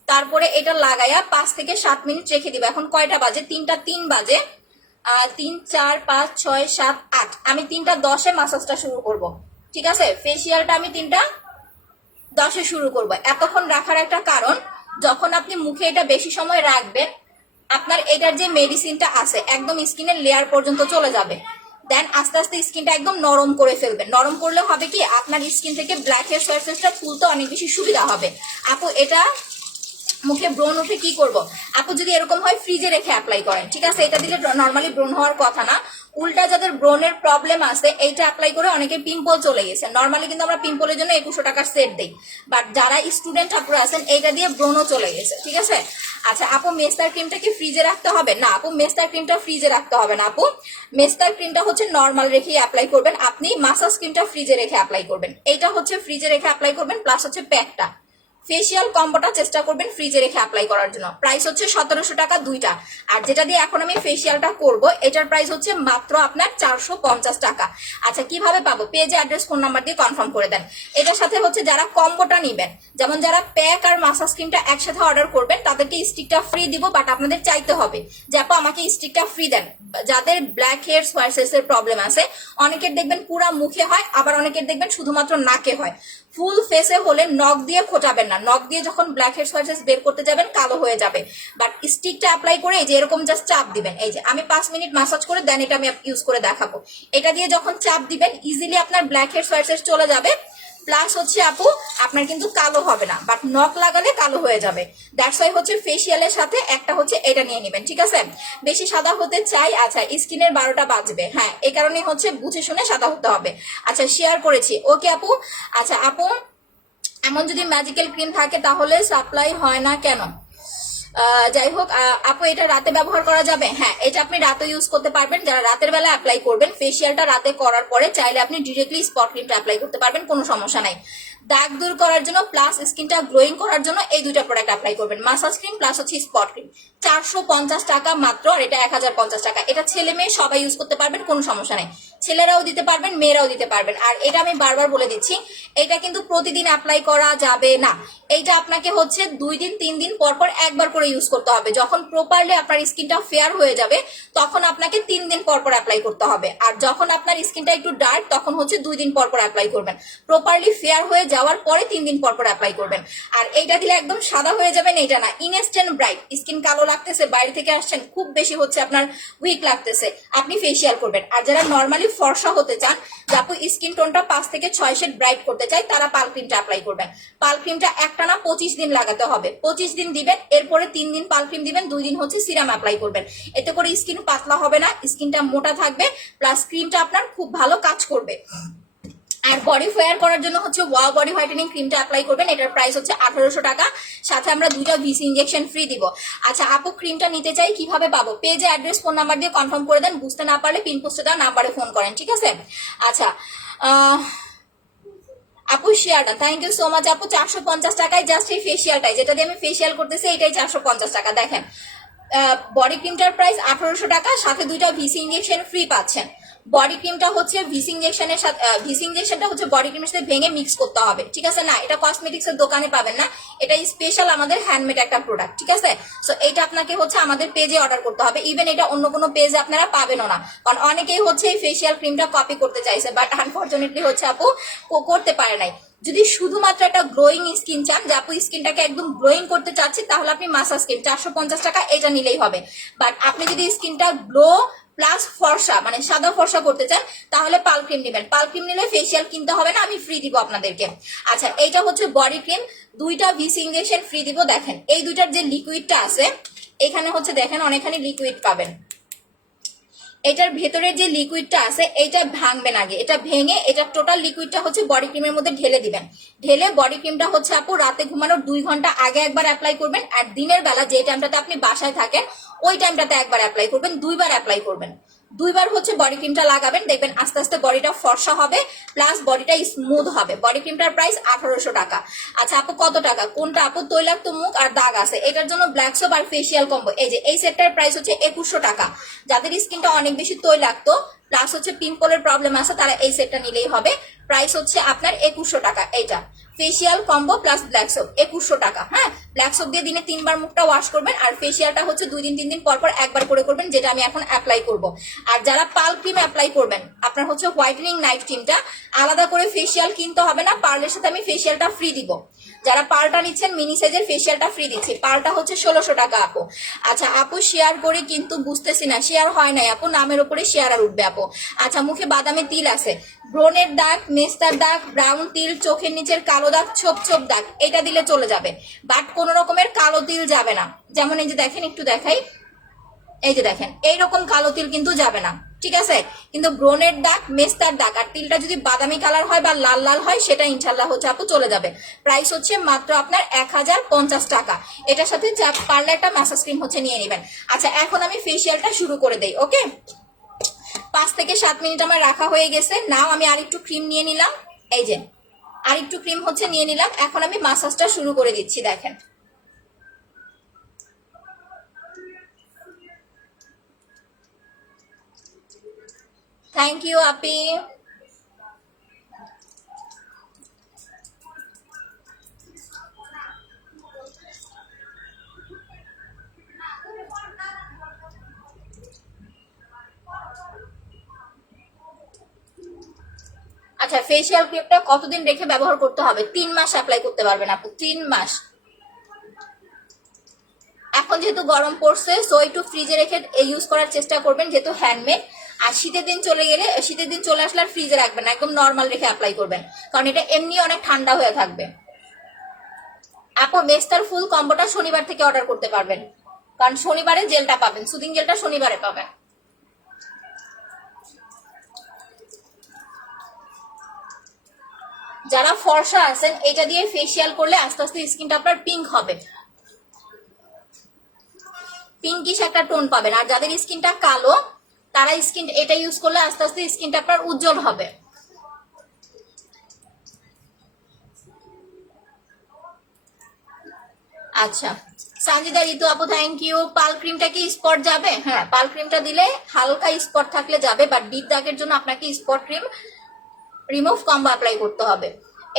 তারপরে এটা লাগাইয়া 5 থেকে 7 মিনিট রেখে দিব। এখন কয়টা বাজে? 3টা 3 বাজে। 3 4 5 6 7 8, আমি 3টা 10-এ মাসাজটা শুরু করব, ঠিক আছে। ফেসিয়ালটা আমি 3টা 10-এ শুরু করব। এতক্ষণ রাখার একটা কারণ, যখন আপনি মুখে এটা বেশি সময় রাখবেন আপনার এটার যে মেডিসিনটা আছে একদম স্কিনের লেয়ার পর্যন্ত চলে যাবে। দেন আস্তে আস্তে স্কিনটা একদম নরম করে ফেলবেন। নরম করলে হবে কি, আপনার স্কিন থেকে ব্ল্যাক হেডস হোয়াইট হেডসটা তুলতে অনেক বেশি সুবিধা হবে। আপু এটা মুখে ব্রণ উঠে কি করব? আপু যদি এরকম হয় ফ্রিজে রেখে অ্যাপ্লাই করেন, ঠিক আছে। এটা দিলে নর্মালি ব্রণ হওয়ার কথা না। উল্টা যাদের ব্রণের প্রবলেম আছে এইটা অ্যাপ্লাই করে অনেকে পিম্পল চলে গেছে। নর্মালি কিন্তু আমরা পিম্পলের জন্য 2100 টাকার সেট দিই, বাট যারা স্টুডেন্ট আপুরা আছেন এইটা দিয়ে ব্রণও চলে গেছে, ঠিক আছে। আচ্ছা আপু মেস্তার ক্রিমটা কি ফ্রিজে রাখতে হবে? না আপু মেস্তার ক্রিমটা ফ্রিজে রাখতে হবে না। আপু মেস্তার ক্রিমটা হচ্ছে নর্মাল রেখেই অ্যাপ্লাই করবেন। আপনি মাসাজ ক্রিমটা ফ্রিজে রেখে অ্যাপ্লাই করবেন। এইটা হচ্ছে ফ্রিজে রেখে অ্যাপ্লাই করবেন, প্লাস হচ্ছে প্যাকটা ফেসিয়াল কম্বোটা চেষ্টা করবেন ফ্রিজে রেখে অ্যাপ্লাই করার জন্য। প্রাইস হচ্ছে 1700 টাকা দুইটা। আর যেটা দিয়ে এখন আমি ফেসিয়ালটা করব এটার প্রাইস হচ্ছে মাত্র আপনার 450 টাকা। আচ্ছা কিভাবে পাবো? পেজে অ্যাড্রেস ফোন নাম্বার দিয়ে কনফার্ম করে দেন। এটার সাথে হচ্ছে যারা কম্বোটা নিবেন, যেমন যারা প্যাক আর মাসাজ ক্রিমটা একসাথে অর্ডার করবেন তাদেরকে স্টিকটা ফ্রি দিব, বাট আপনাদের চাইতে হবে যে আপা আমাকে স্টিকটা ফ্রি দেন। যাদের ব্ল্যাক হেডস হোয়াইট হেডস এর প্রবলেম আছে, অনেকের দেখবেন পুরা মুখে হয়, আবার অনেকের দেখবেন শুধুমাত্র নাকে হয়। ফুল ফেসে হলে নখ দিয়ে খোঁচাবেন না, নখ দিয়ে যখন ব্ল্যাক হেডস হোয়াইট হেডস বের করতে যাবেন কালো হয়ে যাবে। বাট স্টিকটা অ্যাপ্লাই করে এই যে এরকম জাস্ট চাপ দিবেন, এই যে আমি 5 মিনিট মাসাজ করে দেন এটা আমি ইউজ করে দেখাবো। এটা দিয়ে যখন চাপ দিবেন ইজিলি আপনার ব্ল্যাক হেডস হোয়াইট হেডস চলে যাবে, প্লাস হচ্ছে আপু আপনার কিন্তু কালো হবে না, বাট নখ লাগালে কালো হয়ে যাবে। দ্যাটস ওয়াই হচ্ছে ফেসিয়ালের সাথে একটা হচ্ছে এটা নিয়ে নেবেন, ঠিক আছে? বেশি সাদা হতে চাই, আচ্ছা স্কিনের 12টা বাজবে, হ্যাঁ এই কারণে হচ্ছে বুঝে শুনে সাদা হতে হবে। আচ্ছা শেয়ার করেছি, ওকে আপু। আচ্ছা আপু এমন যদি ম্যাজিক্যাল ক্রিম থাকে তাহলে সাপ্লাই হয় না কেন? যাই হোক আপু এটা রাতে ব্যবহার করা যাবে? হ্যাঁ এটা আপনি রাতে ইউজ করতে পারবেন, যারা রাতের বেলা অ্যাপ্লাই করবেন ফেসিয়ালটা রাতে করার পরে চাইলে আপনি ডিরেক্টলি স্পট ক্রিমটা অ্যাপ্লাই করতে পারবেন, কোনো সমস্যা নাই। দাগ দূর করার জন্য প্লাস স্কিনটা গ্লোয়িং করার জন্য এই দুইটা প্রোডাক্ট অ্যাপ্লাই করবেন, মাসাজ ক্রিম প্লাস হচ্ছে স্পট ক্রিম। 450 টাকা মাত্র, আর এটা 1050 টাকা। এটা ছেলে মেয়ে সবাই ইউজ করতে পারবেন, কোনো সমস্যা নেই, ছেলেরাও দিতে পারবেন মেয়েরাও দিতে পারবেন। আর এটা আমি বারবার বলে দিচ্ছি এটা কিন্তু প্রতিদিন অ্যাপ্লাই করা যাবে না, এইটা আপনাকে হচ্ছে 2 দিন 3 দিন পর পর একবার করে ইউজ করতে হবে। যখন প্রপারলি আপনার স্কিনটা ফেয়ার হয়ে যাবে তখন আপনাকে 3 দিন পর পর অ্যাপ্লাই করতে হবে, আর যখন আপনার স্কিনটা একটু ডার্ক তখন হচ্ছে 2 দিন পর পর অ্যাপ্লাই করবেন। প্রপারলি ফেয়ার হয়ে যাওয়ার পরে 3 দিন পর পর অ্যাপ্লাই করবেন। আর এইটা দিলে একদম সাদা হয়ে যাবেন এইটা না, ইনস্ট্যান্ট ব্রাইট। স্কিন কালো লাগতেছে, বাইরে থেকে আসছেন, খুব বেশি হচ্ছে আপনার উইক লাগতেছে, আপনি ফেসিয়াল করবেন। আর যারা নর্মালি ফর্সা হতে চান, যাপু স্কিন টোনটা 5 থেকে 6 শেড ব্রাইট করতে চাই, তারা পাল ক্রিমটা অ্যাপ্লাই করবেন। পাল ক্রিমটা একটানা 25 দিন লাগাতে হবে, 25 দিন দিবেন, এরপরে 3 দিন পাল ক্রিম দিবেন, 2 দিন হচ্ছে সিরাম অ্যাপ্লাই করবেন। এতে করে স্কিন পাতলা হবে না, স্কিনটা মোটা থাকবে, প্লাস ক্রিমটা আপনার খুব ভালো কাজ করবে। আর বডি ফেয়ার করার জন্য হচ্ছে ওয়াও বডি হোয়াইটেনিং ক্রিমটা অ্যাপ্লাই করবেন, এটার প্রাইস হচ্ছে 1800 টাকা, সাথে আমরা 2টা ভিসি ইনজেকশন ফ্রি দিব। আচ্ছা আপু ক্রিমটা নিতে চাই কিভাবে পাবো? পেজে অ্যাড্রেস ফোন নাম্বার দিয়ে কনফার্ম করে দেন, বুঝতে না পারলে পিন পোস্টে দেওয়া নাম্বারে ফোন করেন, ঠিক আছে? আচ্ছা আপু শেয়ারটা থ্যাংক ইউ সো মাচ আপু। 450 টাকায় জাস্ট এই ফেসিয়ালটাই, যেটা দিয়ে আমি ফেসিয়াল করতেছি এটাই 450 টাকা। দেখেন বডি ক্রিমটার প্রাইস 1800 টাকা, সাথে 2টা ভিসি ইনজেকশন ফ্রি পাচ্ছেন। বডি ক্রিমটা হচ্ছে ভিসি ইনজেকশনের সাথে, ভিসি ইনজেকশনটা হচ্ছে বডি ক্রিমের সাথে ভেঙে মিক্স করতে হবে, ঠিক আছে? না এটা কসমেটিক্সের দোকানে পাবেন না, এটা স্পেশাল আমাদের হ্যান্ডমেড একটা প্রোডাক্ট, ঠিক আছে? সো এটা আপনাকে হচ্ছে আমাদের পেজে অর্ডার করতে হবে, ইভেন এটা অন্য কোনো পেজে আপনারা পাবেনও না, কারণ অনেকেই হচ্ছে এই ফেসিয়াল ক্রিমটা কপি করতে চাইছে, বাট আনফরচুনেটলি হচ্ছে আপু করতে পারে নাই। যদি শুধুমাত্র একটা গ্লোয়িং স্কিন চান, যে আপু স্কিনটাকে একদম গ্লোয়িং করতে চাচ্ছি, তাহলে আপনি মাসাজ ক্রিম 450 টাকা এটা নিলেই হবে। বাট আপনি যদি স্কিনটা গ্লো প্লাস ফর্সা মানে সাদা ফর্সা করতে চান তাহলে পাল ক্রিম নেবেন, পাল ক্রিম নিলে ফেসিয়াল কিনতে হবে না, আমি ফ্রি দিব আপনাদেরকে। আচ্ছা এইটা হচ্ছে বডি ক্রিম, 2টা ভিসি ইনজেকশন ফ্রি দিব। দেখেন এই দুইটার যে লিকুইডটা আছে এখানে হচ্ছে দেখেন অনেকখানি লিকুইড পাবেন, এটার ভেতরে যে লিকুইডটা আছে এটা ভাঙবেন আগে, এটা ভেঙে এটা টোটাল লিকুইডটা হচ্ছে বডি ক্রিমের মধ্যে ঢেলে দিবেন। ঢেলে বডি ক্রিমটা হচ্ছে আপু রাতে ঘুমানোর 2 ঘন্টা আগে একবার অ্যাপ্লাই করবেন, আর দিনের বেলা যে টাইমটাতে আপনি বাসায় থাকেন ওই টাইমটাতে একবার অ্যাপ্লাই করবেন, 2বার অ্যাপ্লাই করবেন। 2বার হচ্ছে বডি ক্রিমটা লাগাবেন, দেখবেন আস্তে আস্তে বডিটা ফর্সা হবে প্লাস বডিটা স্মুথ হবে। বডি ক্রিমটার প্রাইস 1800 টাকা। আচ্ছা আপু কত টাকা কোনটা? আপু তৈলাক্ত মুখ আর দাগ আছে এটার জন্য ব্ল্যাক সোপ আর ফেসিয়াল কম্বো, এই যে এই সেটটার প্রাইস হচ্ছে 2100 টাকা। যাদের স্কিনটা অনেক বেশি তৈলাক্ত প্লাস হচ্ছে পিম্পলের প্রবলেম আছে তারা এই সেটটা নিলেই হবে, প্রাইস হচ্ছে আপনার 2100 টাকা। এইটা facial combo plus black soap 2100 টাকা। হ্যাঁ ব্ল্যাক সোপ দিয়ে দিনে 3বার মুখটা ওয়াশ করবেন, আর ফেসিয়ালটা হচ্ছে 2 দিন 3 দিন পর পর একবার করে করবেন, যেটা আমি এখন অ্যাপ্লাই করব। আর যারা পাল ক্রিম অ্যাপ্লাই করবেন আপনার হচ্ছে হোয়াইটেনিং নাইট ক্রিমটা আলাদা করে ফেসিয়াল কিনতে হবে না, পার্লের সাথে আমি ফেসিয়ালটা ফ্রি দিব। যারা পালটা নিচ্ছেন মিনি সাইজের ফেসিয়ালটা ফ্রি দিচ্ছি, পালটা হচ্ছে 1600 টাকা আপু। আচ্ছা আপু শেয়ার করি কিন্তু বুঝতেছি না, শেয়ার হয় নাই আপু, নামের উপরে শেয়ার আর উঠবে আপু। আচ্ছা মুখে বাদামি তিল আছে, ব্রণের দাগ, মেস্তার দাগ, ব্রাউন তিল, চোখের নিচের কালো দাগ, ছোপ ছোপ দাগ, এটা দিলে চলে যাবে, বাট কোনো রকমের কালো তিল যাবে না। যেমন এই যে দেখেন একটু দেখাই, এই যে দেখেন এইরকম কালো তিল কিন্তু যাবে না, ঠিক আছে? কিন্তু ব্রণের দাগ, মেস্তার দাগ আর তিলটা যদি বাদামি কালার হয় বা লাল লাল হয় সেটা ইনশাল্লাহ হচ্ছে আপু চলে যাবে। প্রাইস হচ্ছে মাত্র আপনার 1050 টাকা। এটার সাথে পারলে একটা ম্যাসাজ ক্রিম হচ্ছে নিয়ে নেবেন। আচ্ছা এখন আমি ফেসিয়ালটা শুরু করে দেই, ওকে? 5 থেকে 7 মিনিট আমার রাখা হয়ে গেছে, নাও আমি আরেকটু ক্রিম নিয়ে নিলাম, এই যে আরেকটু ক্রিম হচ্ছে নিয়ে নিলাম, এখন আমি মাসাজটা শুরু করে দিচ্ছি। দেখেন থ্যাংক ইউ আপি। আচ্ছা, ফেসিয়াল ক্রিমটা কতদিন রেখে ব্যবহার করতে হবে? 3 মাস অ্যাপ্লাই করতে পারবেন আপু, 3 মাস। এখন যেহেতু গরম পড়ছে, সো একটু ফ্রিজে রেখে ইউজ করার চেষ্টা করবেন, যেহেতু হ্যান্ডমেড। আর শীতের দিন চলে আসলে আর ফ্রিজে রাখবেন না, একদম নর্মাল রেখে অ্যাপ্লাই করবেন, কারণ এটা এমনি অনেক ঠান্ডা হয়ে থাকবে। আপু মেস্টার ফুল কম্বোটা শনিবার থেকে অর্ডার করতে পারবেন, কারণ শনিবারে জেলটা পাবেন, সুদিং জেলটা শনিবারে পাবেন। যারা ফর্সা আছেন, এটা দিয়ে ফেসিয়াল করলে আস্তে আস্তে স্কিনটা আপনার পিঙ্ক হবে, পিঙ্কিশ একটা টোন পাবেন। আর যাদের স্কিনটা কালো, তারা এটা ইউজ করলে আস্তে আস্তে স্কিনটা আপনার উজ্জ্বল হবে। আচ্ছা, সানজিদা ঋতু আপু থ্যাংক ইউ। পাল ক্রিমটা কি স্পট যাবে? হ্যাঁ, পাল ক্রিমটা দিলে হালকা স্পট থাকলে যাবে, বাট ডিপ দাগের জন্য আপনাকে spot cream remove combo apply করতে হবে।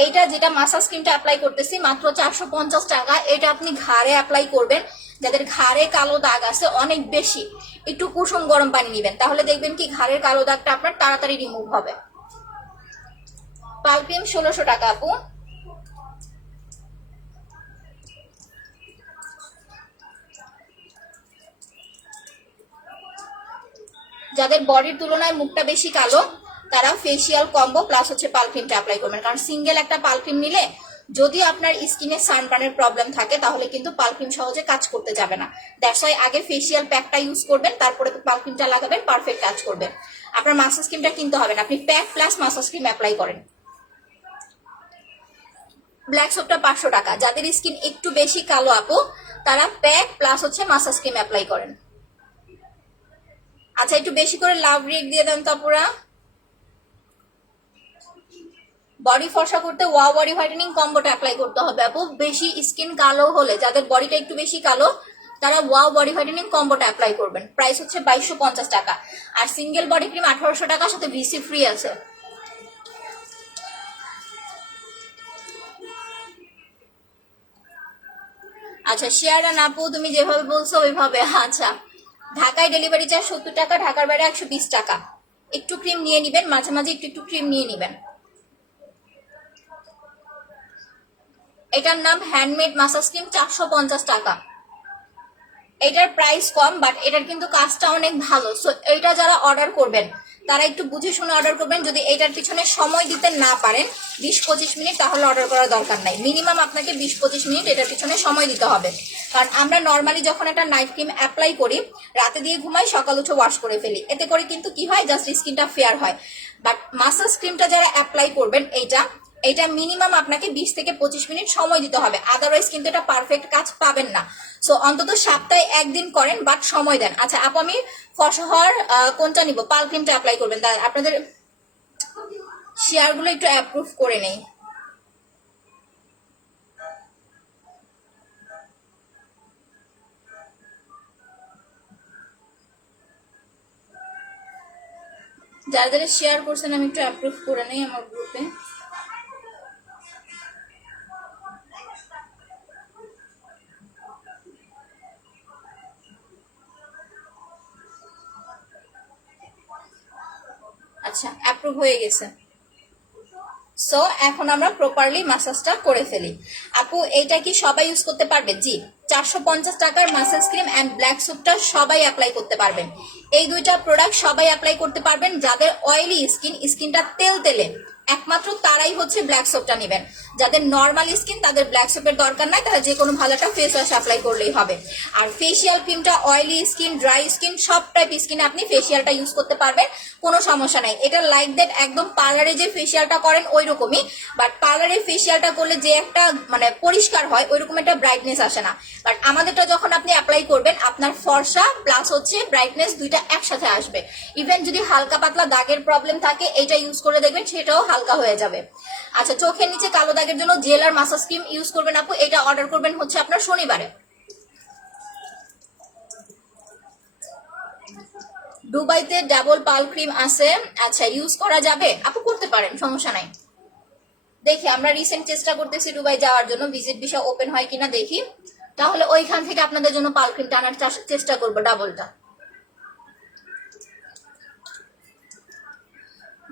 এইটা যেটা মাসাজ ক্রিমটা অ্যাপ্লাই করতেছি মাত্র 450 টাকা। এটা আপনি ঘাড়ে অ্যাপ্লাই করবেন, যাদের ঘাড়ে কালো দাগ আছে অনেক বেশি, একটু কুসুম গরম পানি নেবেন, তাহলে দেখবেন কি ঘাড়ের কালো দাগটা আপনার তাড়াতাড়ি রিমুভ হবে। পাল ক্রিম 1600 টাকা আপু। যাদের বডির তুলনায় মুখটা বেশি কালো, তারা ফেসিয়াল কম্বো প্লাস হচ্ছে পাল ক্রিমটা অ্যাপ্লাই করবেন, কারণ সিঙ্গেল একটা পাল ক্রিম নিলে যদি আপনার স্কিনে সানবার্নের প্রবলেম থাকে তাহলে কিন্তু পাল ক্রিম সহজে কাজ করতে যাবে না। দ্যাটস ওয়াই আগে ফেসিয়াল প্যাকটা ইউজ করবেন, তারপরে পাল ক্রিমটা লাগাবেন, পারফেক্ট কাজ করবে। আপনার মাসাজ ক্রিমটা কিনতে হবে না, আপনি pack plus massage cream apply করেন। ব্ল্যাক সোপটা 500 টাকা। যাদের স্কিন একটু বেশি কালো আপু, তারা প্যাক প্লাস হচ্ছে মাসাজ ক্রিম অ্যাপ্লাই করেন। আচ্ছা, একটু বেশি করে লাভ রেট দিয়ে দেন তো আপুরা। বডি ফর্সা করতে ওয়াও বডি হোয়াইটেনিং কম্বোটা অ্যাপ্লাই করতে হবে আপু। বেশি স্কিন কালো হলে, যাদের বডিটা একটু বেশি কালো, তারা ওয়াও বডি হোয়াইটেনিং কম্বোটা অ্যাপ্লাই করবেন। প্রাইস হচ্ছে 2250 টাকা। আর সিঙ্গেল বডি ক্রিম 1800 টাকা, সাথে ভিসি ফ্রি আছে। আচ্ছা, শেয়ারা না আপু, তুমি যেভাবে বলছো ওইভাবে। আচ্ছা, ঢাকায় ডেলিভারি চার্জ 70 টাকা, ঢাকার বাইরে 120 টাকা। একটু ক্রিম নিয়ে নিবেন, মাঝে মাঝে একটু একটু ক্রিম নিয়ে নিবেন। এটার নাম হ্যান্ডমেড মাসাজ ক্রিম, 450 টাকা। এটার প্রাইস কম, বাট এটার কিন্তু কাজটা অনেক ভালো। সো এইটা যারা অর্ডার করবেন তারা একটু বুঝে শুনে অর্ডার করবেন। যদি এটার পিছনে সময় দিতে না পারেন 20-25 মিনিট, তাহলে অর্ডার করার দরকার নাই। মিনিমাম আপনাকে 20-25 মিনিট এটার পিছনে সময় দিতে হবে, কারণ আমরা নর্মালি যখন একটা নাইট ক্রিম অ্যাপ্লাই করি, রাতে দিয়ে ঘুমাই, সকাল উঠে ওয়াশ করে ফেলি, এতে করে কিন্তু কি হয়, জাস্ট স্কিনটা ফেয়ার হয়। বাট মাসাজ ক্রিমটা যারা অ্যাপ্লাই করবেন, এটা মিনিমাম আপনাকে 20-25 মিনিট সময় দিতে হবে, আদারওয়াইজ কিন্তু এটা পারফেক্ট কাজ পাবেন না। সো অন্তত সপ্তাহে একদিন করেন, বাট সময় দেন। আচ্ছা আপু, আমি ফর্সা হওয়ার কোনটা নিব? পাল ক্রিমটা অ্যাপ্লাই করবেন। আপনাদের শেয়ারগুলো একটু অ্যাপ্রুভ করে নেই। যারা যারা শেয়ার করছেন আমি একটু অ্যাপ্রুভ করে নেই আমার গ্রুপে। আচ্ছা, অ্যাপ্রুভ হয়ে গেছে। সো এখন আমরা প্রপারলি মাসাজটা করে ফেলি। আপু এইটা কি সবাই ইউজ করতে পারবে? জি, 450 টাকার মাসাজ ক্রিম অ্যান্ড ব্ল্যাক সোপটা সবাই অ্যাপ্লাই করতে পারবেন। এই দুইটা প্রোডাক্ট সবাই অ্যাপ্লাই করতে পারবেন। যাদের অয়েলি স্কিনটা তেল তেলে, একমাত্র তারাই হচ্ছে ব্ল্যাক সোপটা নেবেন। যাদের নর্মাল স্কিন, তাদের ব্ল্যাক সোপের দরকার নাই, তারা যে কোনো ভালো একটা ফেস ওয়াশ অ্যাপ্লাই করলেই হবে। আর ফেসিয়াল ক্রিমটা অয়েলি স্কিন, ড্রাই স্কিন, সব টাইপ স্কিনে আপনি ফেসিয়ালটা ইউজ করতে পারবেন, কোনো সমস্যা নাই। এটা লাইক দ্যাট একদম পার্লারে যে ফেসিয়ালটা করেন ওই রকমই, বাট পার্লারে ফেসিয়ালটা করলে যে একটা মানে পরিষ্কার হয়, ওই রকম একটা ব্রাইটনেস আসে না। বাট আমাদেরটা যখন আপনি অ্যাপ্লাই করবেন, আপনার ফর্সা প্লাস হচ্ছে ব্রাইটনেস দুইটা একসাথে আসবে। ইভেন যদি হালকা পাতলা দাগের প্রবলেম থাকে, এটা ইউজ করে দেখবেন সেটাও হালকা হয়ে যাবে। আচ্ছা, চোখের নিচে কালো দাগের জন্য জেল আর মাসাজ ক্রিম ইউজ করবেন আপু। এটা অর্ডার করবেন হচ্ছে আপনার শনিবারে। দুবাইতে ডাবল পাল ক্রিম আছে। আচ্ছা, ইউজ করা যাবে আপু? করতে পারেন, সমস্যা নাই। দেখি, আমরা রিসেন্ট চেষ্টা করতেছি দুবাই যাওয়ার জন্য, ভিজিট ভিসা ওপেন হয় কিনা দেখি, তাহলে ওইখান থেকে আপনাদের জন্য পাল ক্রিমটা আনার চেষ্টা করবো, ডাবলটা।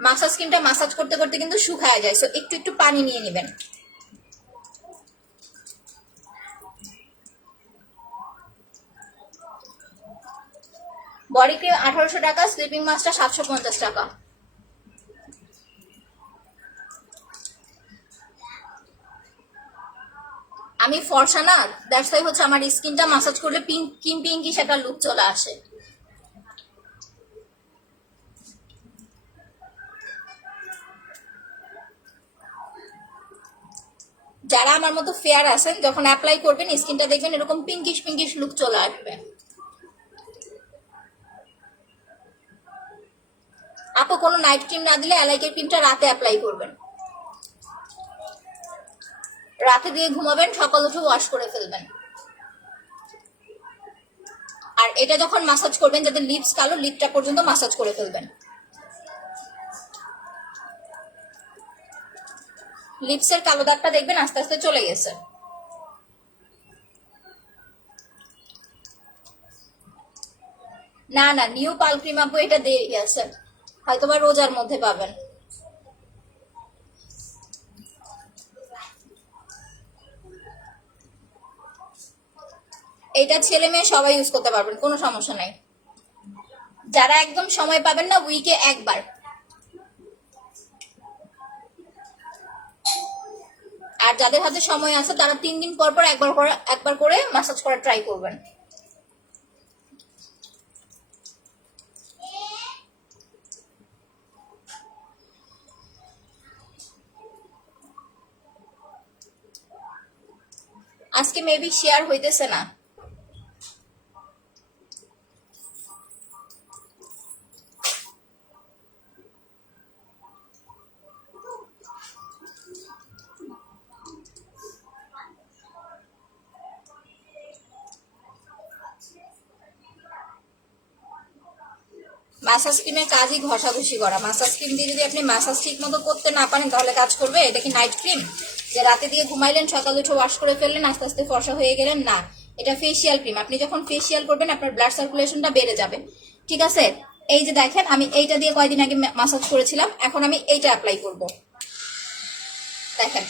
মাসাজ ক্রিমটা মাসাজ করতে করতে কিন্তু শুকায় যায়, সো একটু একটু পানি নিয়ে নেবেন। বডি ক্রিম 1800 টাকা, স্লিপিং মাস্কটা 750 টাকা। আমি ফর্সা না, দ্যাটস ওয়াই হচ্ছে আমার স্কিনটা মাসাজ করলে পিঙ্কি সেটা লুক চলে আসে। যারা আমার মতো ফেয়ার আছেন, যখন অ্যাপ্লাই করবেন স্কিনটা দেখবেন এরকম পিঙ্কিশ লুক চলে আসবে। আপু কোনো নাইট ক্রিম না দিলে অ্যালাইকের ক্রিমটা রাতে অ্যাপ্লাই করবেন, রাতে দিয়ে ঘুমাবেন, সকাল উঠে ওয়াশ করে ফেলবেন। আর এটা যখন মাসাজ করবেন, যাতে লিপস কালো, লিপটা পর্যন্ত মাসাজ করে ফেলবেন। লিপসের কালো দাগটা দেখবেন আস্তে আস্তে চলে গেছে। না না, নিউ পাল ক্রিম আপু এটা দেরি আছে, হয়তোবা রোজার মধ্যে পাবেন। এটা ছেলে মেয়ে সবাই ইউজ করতে পারবেন, কোনো সমস্যা নাই। যারা একদম সময় পাবেন না, উইকে একবার। আর যাদের হাতে সময় আছে তারা 3 দিন পর পর একবার করে মাসাজ করা ট্রাই করবেন। আজকে মেবি শেয়ার হইতেছে না। মাসাজ ক্রিমের কাজই ঘষাঘষি করা। মাসাজ ক্রিম দিয়ে যদি আপনি মাসাজ ঠিক মতো করতে না পারেন তাহলে কাজ করবে? এটা কি নাইট ক্রিম যে রাতে দিয়ে ঘুমাইলেন, সকালে উঠে ওয়াশ করে ফেললেন, আস্তে আস্তে ফর্সা হয়ে গেলেন? না, এটা ফেসিয়াল ক্রিম। আপনি যখন ফেসিয়াল করবেন আপনার ব্লাড সার্কুলেশনটা বেড়ে যাবে, ঠিক আছে? এই যে দেখেন, আমি এইটা দিয়ে কয়দিন আগে মাসাজ করেছিলাম, এখন আমি এইটা অ্যাপ্লাই করব। দেখেন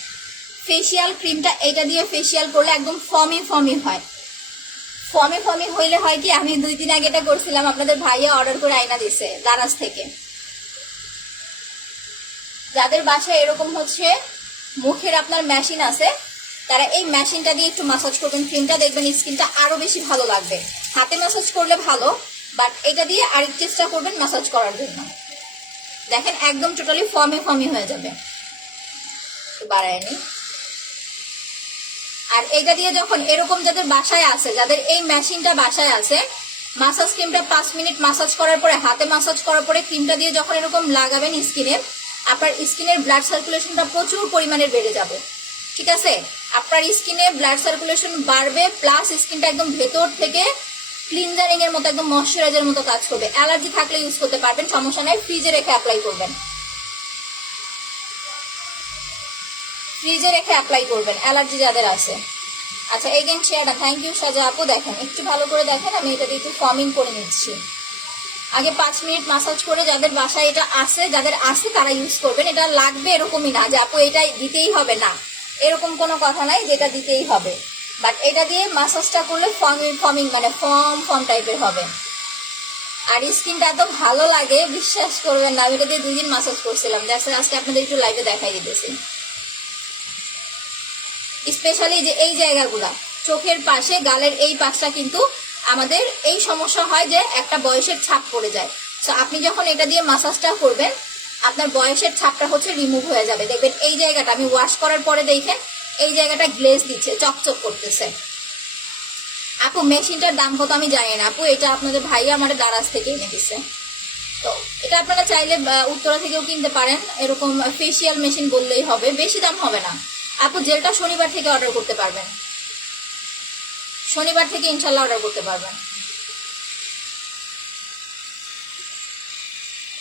ফেসিয়াল ক্রিমটা এইটা দিয়ে ফেসিয়াল করলে একদম ফমি হয়। ফমি হইলে হয় কি, আমি 2 দিন আগে এটা করছিলাম, আপনাদের ভাইয়া অর্ডার করে আইনা দিছে দারাজ থেকে। যাদের বাসায় এরকম হচ্ছে মুখের আপনার মেশিন আছে, তারা এই মেশিনটা দিয়ে একটু মাসাজ করবেন ক্রিমটা, দেখবেন স্কিনটা আরো বেশি ভালো লাগবে। হাতে মাসাজ করলে ভালো, বাট এটা দিয়ে আরেক চেষ্টা করবেন মাসাজ করার জন্য। দেখেন একদম টোটালি ফমি হয়ে যাবে। বাড়ায়নি। আর এটা দিয়ে যখন এরকম যাদের বাসায় আছে, যাদের এই মেশিনটা বাসায় আছে, মাসাজ ক্রিমটা 5 মিনিট মাসাজ করার পরে, হাতে মাসাজ করার পরে ক্রিমটা দিয়ে যখন এরকম লাগাবেন স্কিনে, আপনার স্কিনের ব্লাড সার্কুলেশনটা প্রচুর পরিমাণে বেড়ে যাবে, ঠিক আছে? আপনার স্কিনে ব্লাড সার্কুলেশন বাড়বে, প্লাস স্কিনটা একদম ভেতর থেকে ক্লিনজারিং এর মতো, একদম ময়শ্চারাইজার মতো কাজ করবে। অ্যালার্জি থাকলে ইউজ করতে পারবেন, সমস্যা নাই। ফ্রিজে রেখে অ্যাপ্লাই করবেন, ফ্রিজে রেখে অ্যাপ্লাই করবেন অ্যালার্জি যাদের আছে। আচ্ছা, এগেন শেয়ারটা, থ্যাংক ইউ সাজা আপু। দেখেন একটু ভালো করে দেখেন, আমি এটা দিয়ে একটু ফর্মিং করে নিচ্ছি। আগে 5 মিনিট মাসাজ করে, যাদের বাসায় এটা আছে, যাদের আছে তারা ইউজ করবেন। এটা লাগবে এরকমই না যে আপু এটাই দিতেই হবে, না, এরকম কোনো কথা নাই যেটা দিতেই হবে। বাট এটা দিয়ে মাসাজটা করলে ফর্মিং মানে ফর্ম টাইপের হবে। আর স্কিনটা এত ভালো লাগে বিশ্বাস করবেন না, আমি এটা দিয়ে 2 দিন মাসাজ করছিলাম, দ্যাটস আজকে আপনাদের একটু লাইভে দেখাই দিতেছি। স্পেশালি যে এই জায়গাগুলা, চোখের পাশে, গালের এই পাশটা কিন্তু আমাদের এই সমস্যা হয় যে একটা বয়সের ছাপ পড়ে যায়। তো আপনি যখন এটা দিয়ে মাসাজটা করবেন, আপনার বয়সের ছাপটা হচ্ছে রিমুভ হয়ে যাবে। দেখবেন এই জায়গাটা আমি ওয়াশ করার পরে দেখেন এই জায়গাটা গ্লেজ দিচ্ছে, চকচক করতেছে। আপু মেশিনটার দাম কত আমি জানি না আপু, এটা আপনাদের ভাইয়া আমার দারাজ থেকে এনে দিচ্ছে। তো এটা আপনারা চাইলে উত্তরা থেকেও কিনতে পারেন, এরকম ফেসিয়াল মেশিন বললেই হবে, বেশি দাম হবে না আপু। জেলটা শনিবার থেকে অর্ডার করতে পারবেন, শনিবার থেকে ইনশাল্লাহ অর্ডার করতে পারবেন।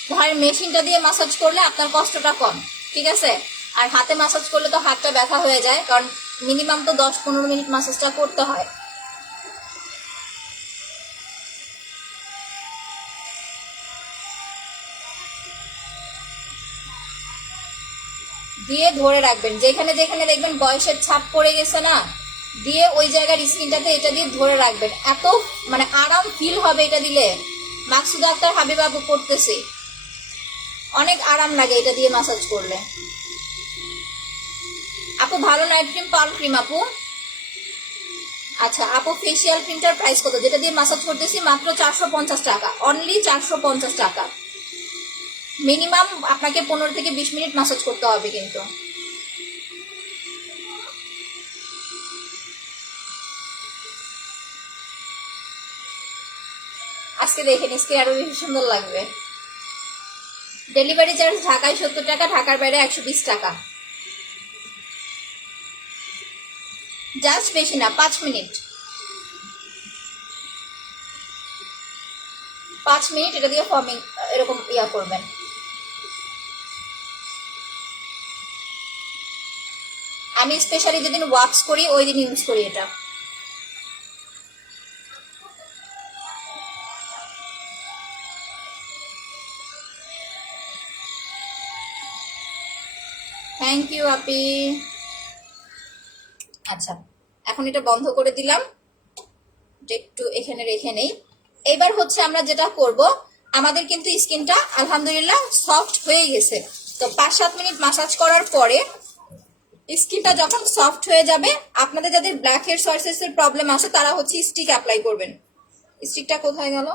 ধরেন মেশিনটা দিয়ে মাসাজ করলে আপনার কষ্টটা কম, ঠিক আছে? আর হাতে মাসাজ করলে তো হাতটা ব্যথা হয়ে যায়, কারণ মিনিমাম তো 10-15 মিনিট মাসাজটা করতে হয়। দিয়ে ধরে রাখবেন, যেখানে যেখানে দেখবেন বয়সের ছাপ পড়ে গেছে না, দিয়ে ওই জায়গার স্কিনটাতে এটা দিয়ে ধরে রাখবেন। এত মানে আরাম ফিল হবে এটা দিলে। মাকসুদ আক্তার হাবিব আপু করতেছে, অনেক আরাম লাগে এটা দিয়ে মাসাজ করলে। আপু ভালো নাইট ক্রিম, পার্ল ক্রিম আপু। আচ্ছা আপু ফেসিয়াল ক্রিমটার প্রাইস কত? যেটা দিয়ে মাসাজ করতেছি মাত্র 450 টাকা, অনলি 450 টাকা। মিনিমাম আপনাকে 15 থেকে 20 মিনিট মাসাজ করতে হবে কিন্তু। আজকে দেখেন স্কিন আরো বেশি সুন্দর লাগবে। ডেলিভারি চার্জ ঢাকায় 70 টাকা, ঢাকার বাইরে 120 টাকা। জাস্ট বেশি না, 5 মিনিট, 5 মিনিট এটা দিয়ে ফর্মিং এরকম ইয়া করবেন। আমি স্পেশালি যেদিন ওয়াক্স করি ওই দিন ইউজ করি এটা। থ্যাংক ইউ আপি। আচ্ছা এখন এটা বন্ধ করে দিলাম, একটু এখানে রেখে নেই। এবার হচ্ছে আমরা যেটা করব, আমাদের কিন্তু স্কিনটা আলহামদুলিল্লাহ সফট হয়ে গেছে। তো 5-7 মিনিট মাসাজ করার পরে স্কিনটা যখন সফট হয়ে যাবে, আপনাদের যাদের ব্ল্যাক হেড সোয়ার্সেস এর প্রবলেম আছে তারা হচ্ছে স্টিক অ্যাপ্লাই করবেন। স্টিকটা কোথায় গেল?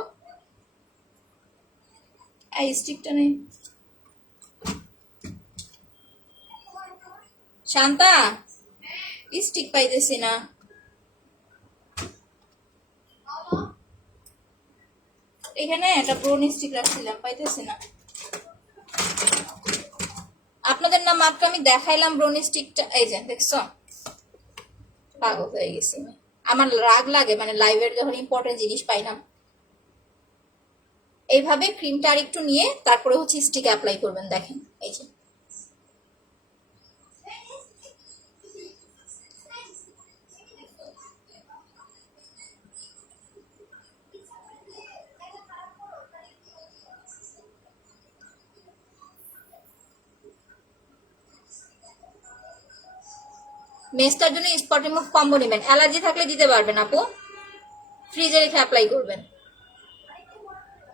এই স্টিকটা নেই। শান্তা স্টিক পাইতেছি না। এখানে একটা ব্রোন স্টিক রাখছিলাম, পাইতেছি না। আপনাদের না মাত্র আমি দেখাইলাম ব্রোন স্টিকটা, এই যে দেখছো, পাগল হয়ে গেছি। আমার রাগ লাগে মানে লাইভের যখন ইম্পর্টেন্ট জিনিস পাই না। এইভাবে ক্রিমটা আর একটু নিয়ে তারপরে হচ্ছে স্টিক অ্যাপ্লাই করবেন, দেখেন এই যে। মেস্টার জন্য স্পট রিমুভ কম্বো নেবেন, অ্যালার্জি থাকলে দিতে পারবেন আপু, ফ্রিজে রেখে অ্যাপ্লাই করবেন।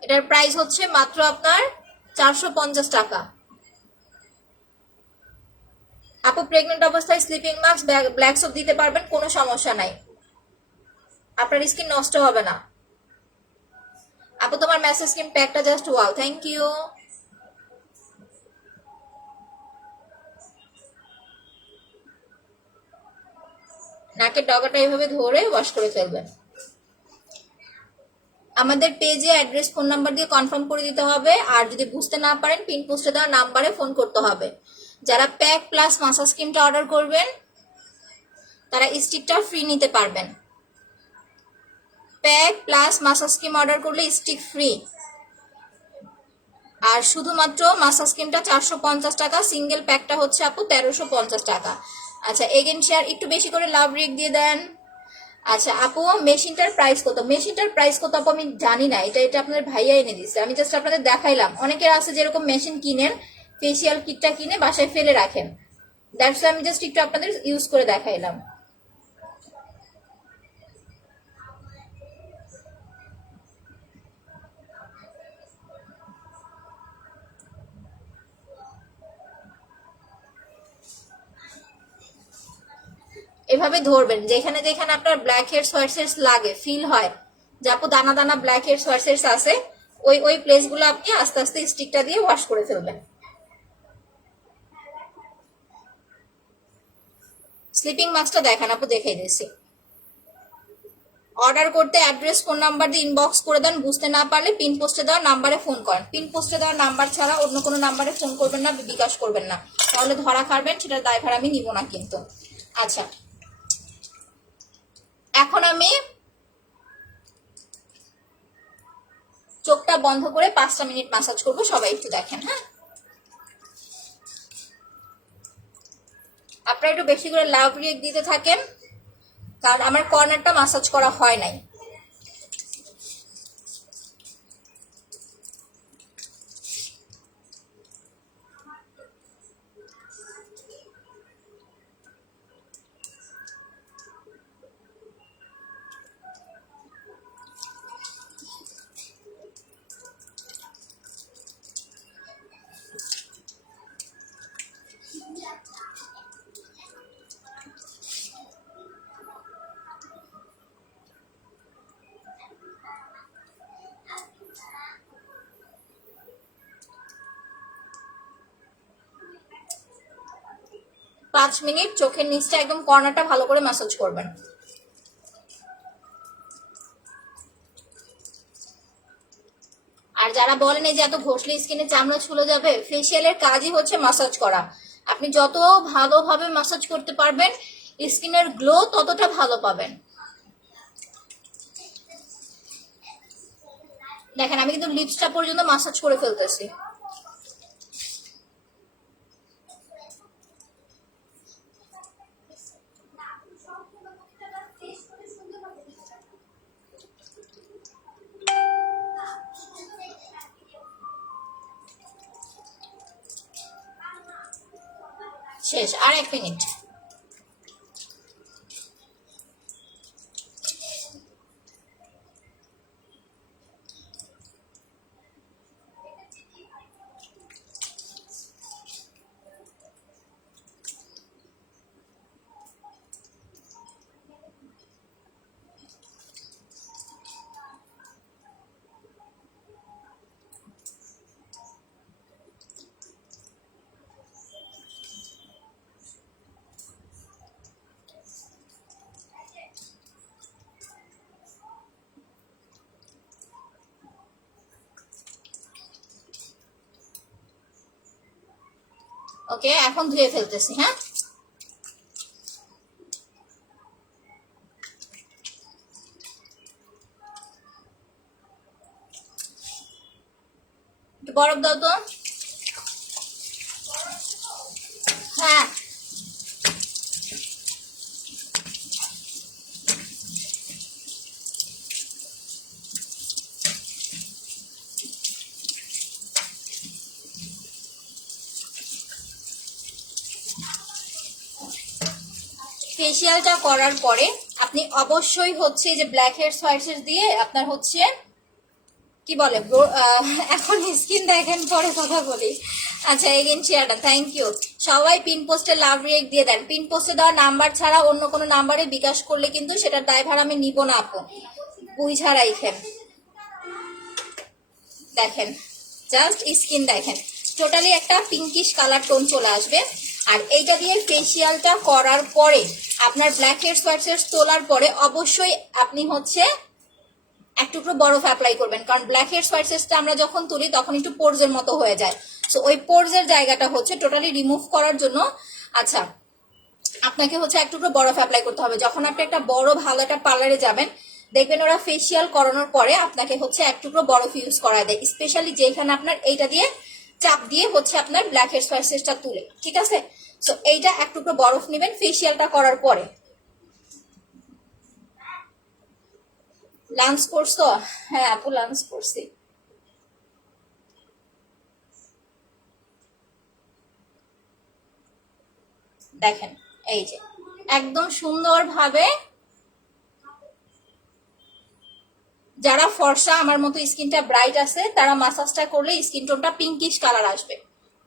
এটার প্রাইস হচ্ছে মাত্র আপনার 450 টাকা। আপু প্রেগনেন্ট অবস্থায় স্লিপিং মাস্ক ব্ল্যাক সোপ দিতে পারবেন, কোনো সমস্যা নাই, আপনার স্কিন নষ্ট হবে না। আপু তোমার মেসেজ স্কিন প্যাকটা জাস্ট ওয়াও, থ্যাংক ইউ। নাকের ডগাটা এইভাবে ধরে ওয়াশ করে ফেলবেন। আমাদের পেজে অ্যাড্রেস ফোন নাম্বার দিয়ে কনফার্ম করে দিতে হবে, আর যদি বুঝতে না পারেন পিন পোস্টে দেওয়া নাম্বারে ফোন করতে হবে। যারা প্যাক প্লাস মাসাজ ক্রিমটা অর্ডার করবেন তারা স্টিকটা ফ্রি নিতে পারবেন। Pack plus massage cream order করলে স্টিক ফ্রি, আর শুধুমাত্র মাসাজ ক্রিমটা 450 টাকা, সিঙ্গেল প্যাকটা হচ্ছে আপু 1350 টাকা। আচ্ছা এগেন শেয়ার একটু বেশি করে লাভ রেক দিয়ে দেন। আচ্ছা আপু মেশিনটার প্রাইস কত? মেশিনটার প্রাইস কত আপু আমি জানি না, এটা এটা আপনার ভাইয়া এনে দিচ্ছে, আমি জাস্ট আপনাদের দেখাইলাম। অনেকের আছে যেরকম মেশিন কিনেন, ফেসিয়াল কিটটা কিনে বাসায় ফেলে রাখেন, দ্যাটস আমি জাস্ট একটু আপনাদের ইউজ করে দেখাইলাম। এভাবে ধরবেন, যেখানে যেখানে আপনার ব্ল্যাক হেডস হোয়াইট হেডস লাগে, ফিল হয় যে আপু দানা দানা ব্ল্যাক হেডস হোয়াইট হেডস আছে, ওই ওই প্লেসগুলো আপনি আস্তে আস্তে স্টিকটা দিয়ে ওয়াশ করে ফেলবেন। স্লিপিং মাস্কটা দেখান আপু, দেখাই দিয়েছি। অর্ডার করতে অ্যাড্রেস ফোন নাম্বার দিয়ে ইনবক্স করে দেন, বুঝতে না পারলে পিন পোস্টে দেওয়া নাম্বারে ফোন করেন। পিন পোস্টে দেওয়া নাম্বার ছাড়া অন্য কোনো নাম্বারে ফোন করবেন না, বিকাশ করবেন না, তাহলে ধরা খাবেন, সেটার দায়ভার আমি নিব না কিন্তু। আচ্ছা এখন আমি চোখটা বন্ধ করে 5টা মিনিট মাসাজ করবো, সবাই একটু দেখেন। হ্যাঁ আপনারা একটু বেশি করে লাভ রিয়েক্ট দিতে থাকেন, কারণ আমার কর্নারটা মাসাজ করা হয় নাই। 5 মিনিট চোখের নিচটা একদম কর্নারটা ভালো করে ম্যাসাজ করবেন। আর যারা বলেন এই যে এত ঘষলে স্কিনে চামড়া ছুলে যাবে, ফেসিয়ালের কাজই হচ্ছে ম্যাসাজ করা। আপনি যত ভালোভাবে ম্যাসাজ করতে পারবেন স্কিনের গ্লো ততটা ভালো পাবেন। দেখেন আমি কিন্তু লিপসটা পর্যন্ত ম্যাসাজ করে ফেলতেছি। শেষ, আর 1 মিনিট। ওকে, এখন ধুয়ে ফেলতেছি। হ্যাঁ, বরফ দাও তো। হ্যাঁ, ফেসিয়ালটা করার পরে আপনি অবশ্যই হচ্ছে যে ব্ল্যাক হেডস হোয়াইট হেডস দিয়ে আপনার হচ্ছে কি বলে এখন স্কিন দেখেন, পরে কথা বলি। আচ্ছা, এগেন শেয়ারটা, থ্যাংক ইউ। সবাই পিন পোস্টে লাভ রিয়েক্ট দিয়ে দেন। পিন পোস্টে দেওয়া নাম্বার ছাড়া অন্য কোনো নাম্বারে বিকাশ করলে কিন্তু সেটার দায়ভার আমি নিব না আপু, বুঝা রাখেন। দেখেন জাস্ট স্কিন দেখেন, টোটালি একটা পিঙ্কিশ কালার টোন চলে আসবে। আর এইটা দিয়ে ফেসিয়ালটা করার পরে আপনার ব্ল্যাক হেডস হোয়াইট হেডস তোলার পরে অবশ্যই আপনি হচ্ছে এক টুকরো বরফ অ্যাপ্লাই করবেন, কারণ ব্ল্যাক হেডস হোয়াইট হেডসটা আমরা যখন তুলি তখন একটু পোরজের মতো হয়ে যায়। সো ওই পোরজের জায়গাটা হচ্ছে টোটালি রিমুভ করার জন্য আচ্ছা আপনাকে হচ্ছে এক টুকরো বরফ অ্যাপ্লাই করতে হবে। যখন আপনি একটা বড় ভালো একটা পার্লারে যাবেন দেখবেন ওরা ফেসিয়াল করানোর পরে আপনাকে হচ্ছে এক টুকরো বরফ ইউজ করা দেয়, স্পেশালি যেখানে আপনার এইটা দিয়ে চাপ দিয়ে হচ্ছে আপনার ব্ল্যাক হেডস হোয়াইট হেডসটা তুলে, ঠিক আছে? সো এইটা এক টুকরো বরফ নেবেন ফেসিয়ালটা করার পরে। লাঞ্চ করছো? হ্যাঁ আপু, লাঞ্চ করছি। দেখেন এই যে একদম সুন্দরভাবে, যারা ফর্সা আমার মতো স্কিনটা ব্রাইট আছে তারা মাসাজটা করলে স্কিন টোনটা পিঙ্কিশ কালার আসবে,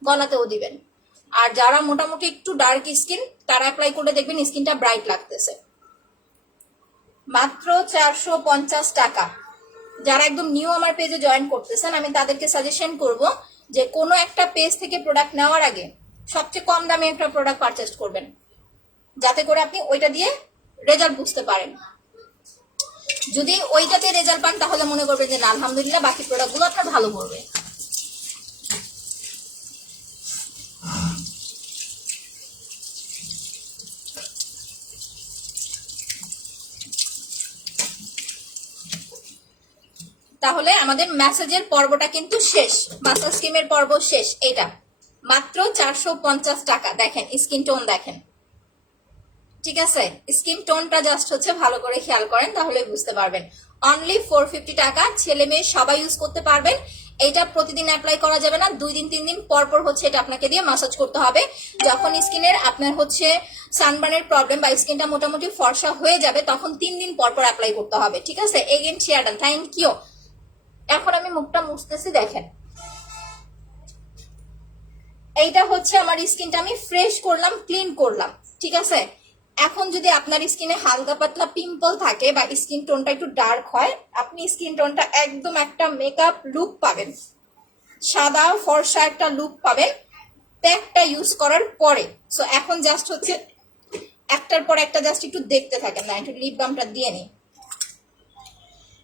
গলাতেও দিবেন। আর যারা মোটামুটি একটু ডার্ক স্কিন তারা অ্যাপ্লাই করলে দেখবেন স্কিনটা ব্রাইট লাগতেছে। মাত্র 450 টাকা। যারা একদম নিউ আমার পেজে জয়েন করতেছেন আমি তাদেরকে সাজেশন করব যে কোনো একটা পেজ থেকে প্রোডাক্ট নেওয়ার আগে সবচেয়ে কম দামে একটা প্রোডাক্ট পারচেস করবেন, যাতে করে আপনি ওইটা দিয়ে রেজাল্ট বুঝতে পারেন। যদি ওইটাতে রেজাল্ট পান তাহলে মনে করবেন যে না আলহামদুলিল্লাহ বাকি প্রোডাক্টগুলো আপনার ভালো করবে। তাহলে আমাদের ম্যাসাজের পর্বটা কিন্তু শেষ, মাসাজ স্কিমের পর্ব শেষ। এটা মাত্র 450 টাকা। দেখেন স্কিন টোন দেখেন, ঠিক আছে? স্কিন টোনটা জাস্ট হচ্ছে ভালো করে খেয়াল করেন তাহলে বুঝতে পারবেন। অনলি 450 টাকা, ছেলে মেয়ে সবাই ইউজ করতে পারবেন। এটা প্রতিদিন অ্যাপ্লাই করা যাবে না, 2 দিন 3 দিন পর পর হচ্ছে এটা আপনাকে দিয়ে মাসাজ করতে হবে। যখন স্কিনের আপনার হচ্ছে সানবার্নের প্রবলেম বা স্কিনটা মোটামুটি ফর্সা হয়ে যাবে তখন 3 দিন পর পর অ্যাপ্লাই করতে হবে, ঠিক আছে? Again share done, thank you. এখন আমি মুখটা মুছতেছি। দেখেন এইটা হচ্ছে আমার স্কিনটা আমি ফ্রেশ করলাম, ক্লিন করলাম, ঠিক আছে? এখন যদি আপনার স্কিনে হালকা পাতলা পিম্পল থাকে বা স্কিন টোনটা একটু ডার্ক হয়, আপনি স্কিন টোনটা একদম একটা মেকআপ লুক পাবেন, সাদা ফর্সা একটা লুক পাবেন। প্যাকটা ইউজ করার পরে। সো এখন জাস্ট হচ্ছে একটার পর একটা জাস্ট একটু দেখতে থাকেন। না, একটু লিপ বামটা দিয়ে নিই।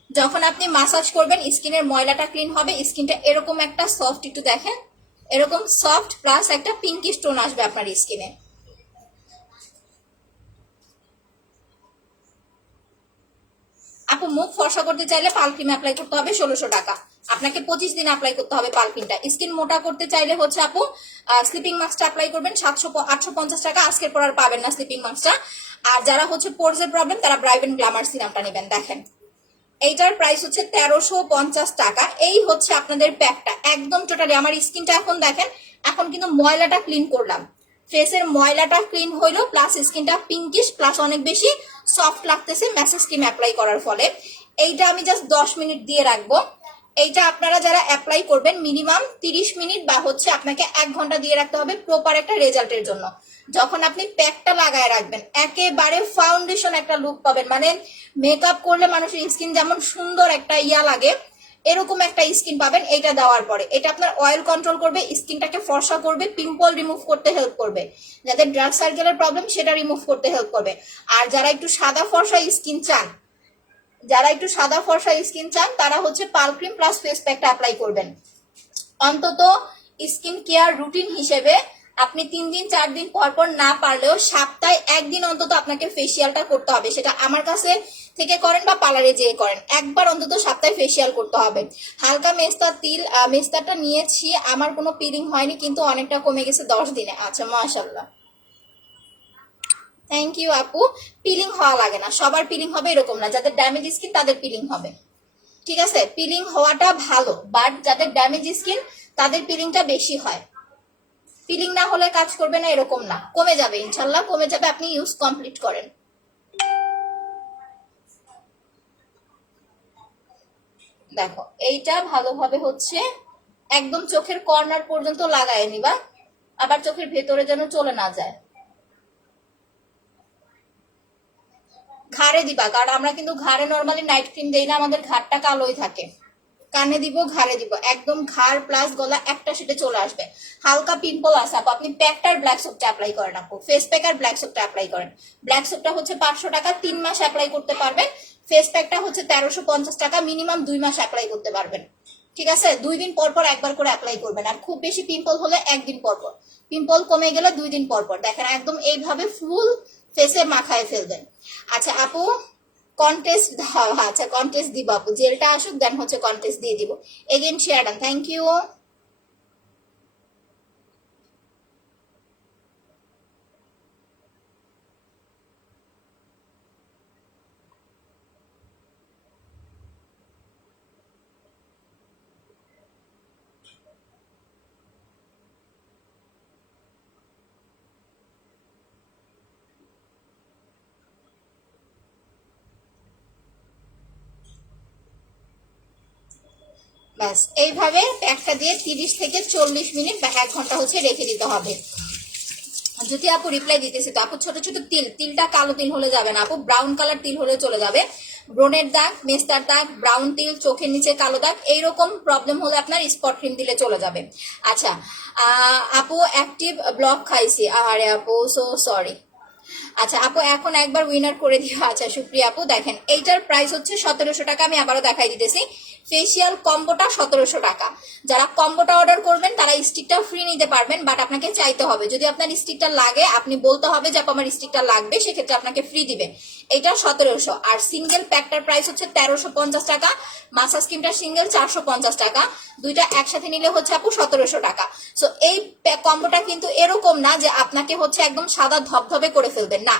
যখন আপনি মাসাজ করবেন স্কিনের ময়লাটা ক্লিন হবে, স্কিনটা এরকম একটা সফট, একটু দেখেন এরকম সফট প্লাস একটা পিঙ্কি স্টোন আসবে আপনার স্কিনে। আপু মুখ ফর্সা করতে চাইলে পাল ক্রিম অ্যাপ্লাই করতে হবে 1600 টাকা, আপনাকে 25 দিন অ্যাপ্লাই করতে হবে পাল ক্রিমটা। স্কিন মোটা করতে চাইলে হচ্ছে আপু স্লিপিং মাস্কটা অ্যাপ্লাই করবেন 850 টাকা, আজকের পর আর পাবেন না স্লিপিং মাস্কটা। আর যারা হচ্ছে পোরসের প্রবলেম তারা ব্রাইভেন গ্ল্যামার সিরামটা নেবেন। দেখেন এইটার প্রাইস হচ্ছে 1350 টাকা। এই হচ্ছে আপনাদের প্যাকটা একদম টোটালি। আমার স্কিনটা এখন দেখেন, এখন কিন্তু ময়লাটা ক্লিন করলাম, ফেসের ময়লাটা ক্লিন হইলো, প্লাস স্কিনটা পিঙ্কিশ প্লাস অনেক বেশি সফট লাগতেছে ম্যাসেজ ক্রিম অ্যাপ্লাই করার ফলে। এইটা আমি জাস্ট 10 মিনিট দিয়ে রাখবো। এইটা আপনারা যারা অ্যাপ্লাই করবেন মিনিমাম 30 মিনিট বা হচ্ছে আপনাকে 1 ঘন্টা দিয়ে রাখতে হবে প্রপার একটা রেজাল্টের জন্য। যখন আপনি প্যাকটা লাগায় রাখবেন একেবারে ফাউন্ডেশন একটা লুক পাবেন, মানে মেকআপ করলে মানুষের স্কিন যেমন সুন্দর একটা ইয়া লাগে এরকম একটা স্কিন পাবেন এইটা দেওয়ার পরে। এটা আপনার অয়েল কন্ট্রোল করবে, স্কিনটাকে ফর্সা করবে, পিম্পল রিমুভ করতে হেল্প করবে, যাদের ডার্ক সার্কেলের প্রবলেম সেটা রিমুভ করতে হেল্প করবে। আর যারা একটু সাদা ফর্সা স্কিন চান, তারা হচ্ছে পাল ক্রিম প্লাস ফেস প্যাকটা অ্যাপ্লাই করবেন। অন্তত স্কিন কেয়ার রুটিন হিসেবে আপনি 3 দিন 4 দিন পর পর না পারলেও সপ্তাহে 1 দিন অন্তত আপনাকে ফেসিয়ালটা করতে হবে, সেটা আমার কাছে থেকে করেন বা পার্লারে যেয়ে করেন, একবার অন্তত সপ্তাহে ফেসিয়াল করতে হবে। হালকা মেস্তাটা নিয়েছি, আমার কোনো পিলিং হয়নি কিন্তু অনেকটা কমে গেছে 10 দিনে। আচ্ছা মাশাআল্লাহ, থ্যাংক ইউ আপু। পিলিং হওয়া লাগে না, সবার পিলিং হবে এরকম না, যাদের ড্যামেজ স্কিন তাদের পিলিং হবে, ঠিক আছে? পিলিং হওয়াটা ভালো, বাট যাদের ড্যামেজ স্কিন তাদের পিলিংটা বেশি হয়। পিলিং না হলে কাজ করবে না এরকম না, কমে যাবে ইনশাল্লাহ, কমে যাবে, আপনি ইউজ কমপ্লিট করেন। দেখো এইটা ভালোভাবে হচ্ছে একদম চোখের কর্নার পর্যন্ত লাগায় নিবা, আবার চোখের ভেতরে যেন চলে না যায়। ঘাড়ে দিবা, কারণ আমরা কিন্তু ঘাড়ে নর্মালি নাইট ক্রিম দেই না, আমাদের ঘাড়টা কালোই থাকে। কানে দিব, ঘাড়ে দিব, একদম ঘাড় প্লাস গলা একটা সেটে চলে আসবে। হালকা পিম্পল আছে আপু, আপনি প্যাকটার ব্ল্যাক সোপটা অ্যাপ্লাই করেন আপু, ফেস প্যাক আর ব্ল্যাক সোপটা অ্যাপ্লাই করেন। ব্ল্যাক সোপটা হচ্ছে 500 টাকা, 3 মাস অ্যাপ্লাই করতে পারবেন। ফেস প্যাকটা হচ্ছে 1350 টাকা, মিনিমাম 2 মাস অ্যাপ্লাই করতে পারবেন, ঠিক আছে? 2 দিন পর পর একবার করে অ্যাপ্লাই করবেন। আর খুব বেশি পিম্পল হলে 1 দিন পর পর, পিম্পল কমে গেলে 2 দিন পর পর। দেখেন একদম এইভাবে ফুল ফেসে মাখায় ফেলবেন। আচ্ছা আপু কন্টেস্ট দাও, আচ্ছা কন্টেস্ট দিব আপু, জেলটা আসুক দেন হচ্ছে কন্টেস্ট দিয়ে দিব। Again share done, thank you. ব্যাস এইভাবে প্যাকটা দিয়ে 30 থেকে 40 মিনিট বা 1 ঘন্টা হচ্ছে রেখে দিতে হবে। যদি আপু রিপ্লাই দিতেছি তো আপু, ছোট ছোট তিলটা কালো তিল হলে যাবে না আপু, ব্রাউন কালার তিল হলে চলে যাবে। ব্রণের দাগ, মেস্তার দাগ, ব্রাউন তিল, চোখের নিচে কালো দাগ, এইরকম প্রবলেম হলে আপনার স্পট ক্রিম দিলে চলে যাবে। আচ্ছা আপু অ্যাক্টিভ ব্লক খাইছি, আরে আপু সো সরি। আচ্ছা আপু এখন একবার উইনার করে দিও। আচ্ছা সুপ্রিয়া আপু দেখেন এইটার প্রাইস হচ্ছে 1700 টাকা, আমি আবারও দেখাই দিতেছি। ফেসিয়াল কম্বোটা 1700 টাকা। যারা কম্বোটা অর্ডার করবেন তারা স্টিকটা ফ্রি নিতে পারবেন, বাট আপনাকে চাইতে হবে, যদি আপনার স্টিকটা লাগে আপনি বলতে হবে যে আপু আমার স্টিকটা লাগবে, সেক্ষেত্রে আপনাকে ফ্রি দিবে। এটা 1700। আর সিঙ্গেল প্যাকটার প্রাইস হচ্ছে 1350 টাকা, মাসাজ ক্রিমটা সিঙ্গেল 450 টাকা, দুইটা একসাথে নিলে হচ্ছে আপু 1700 টাকা। সো এই কম্বোটা কিন্তু এরকম না যে আপনাকে হচ্ছে একদম সাদা ধবধবে করে ফেলবেন, না,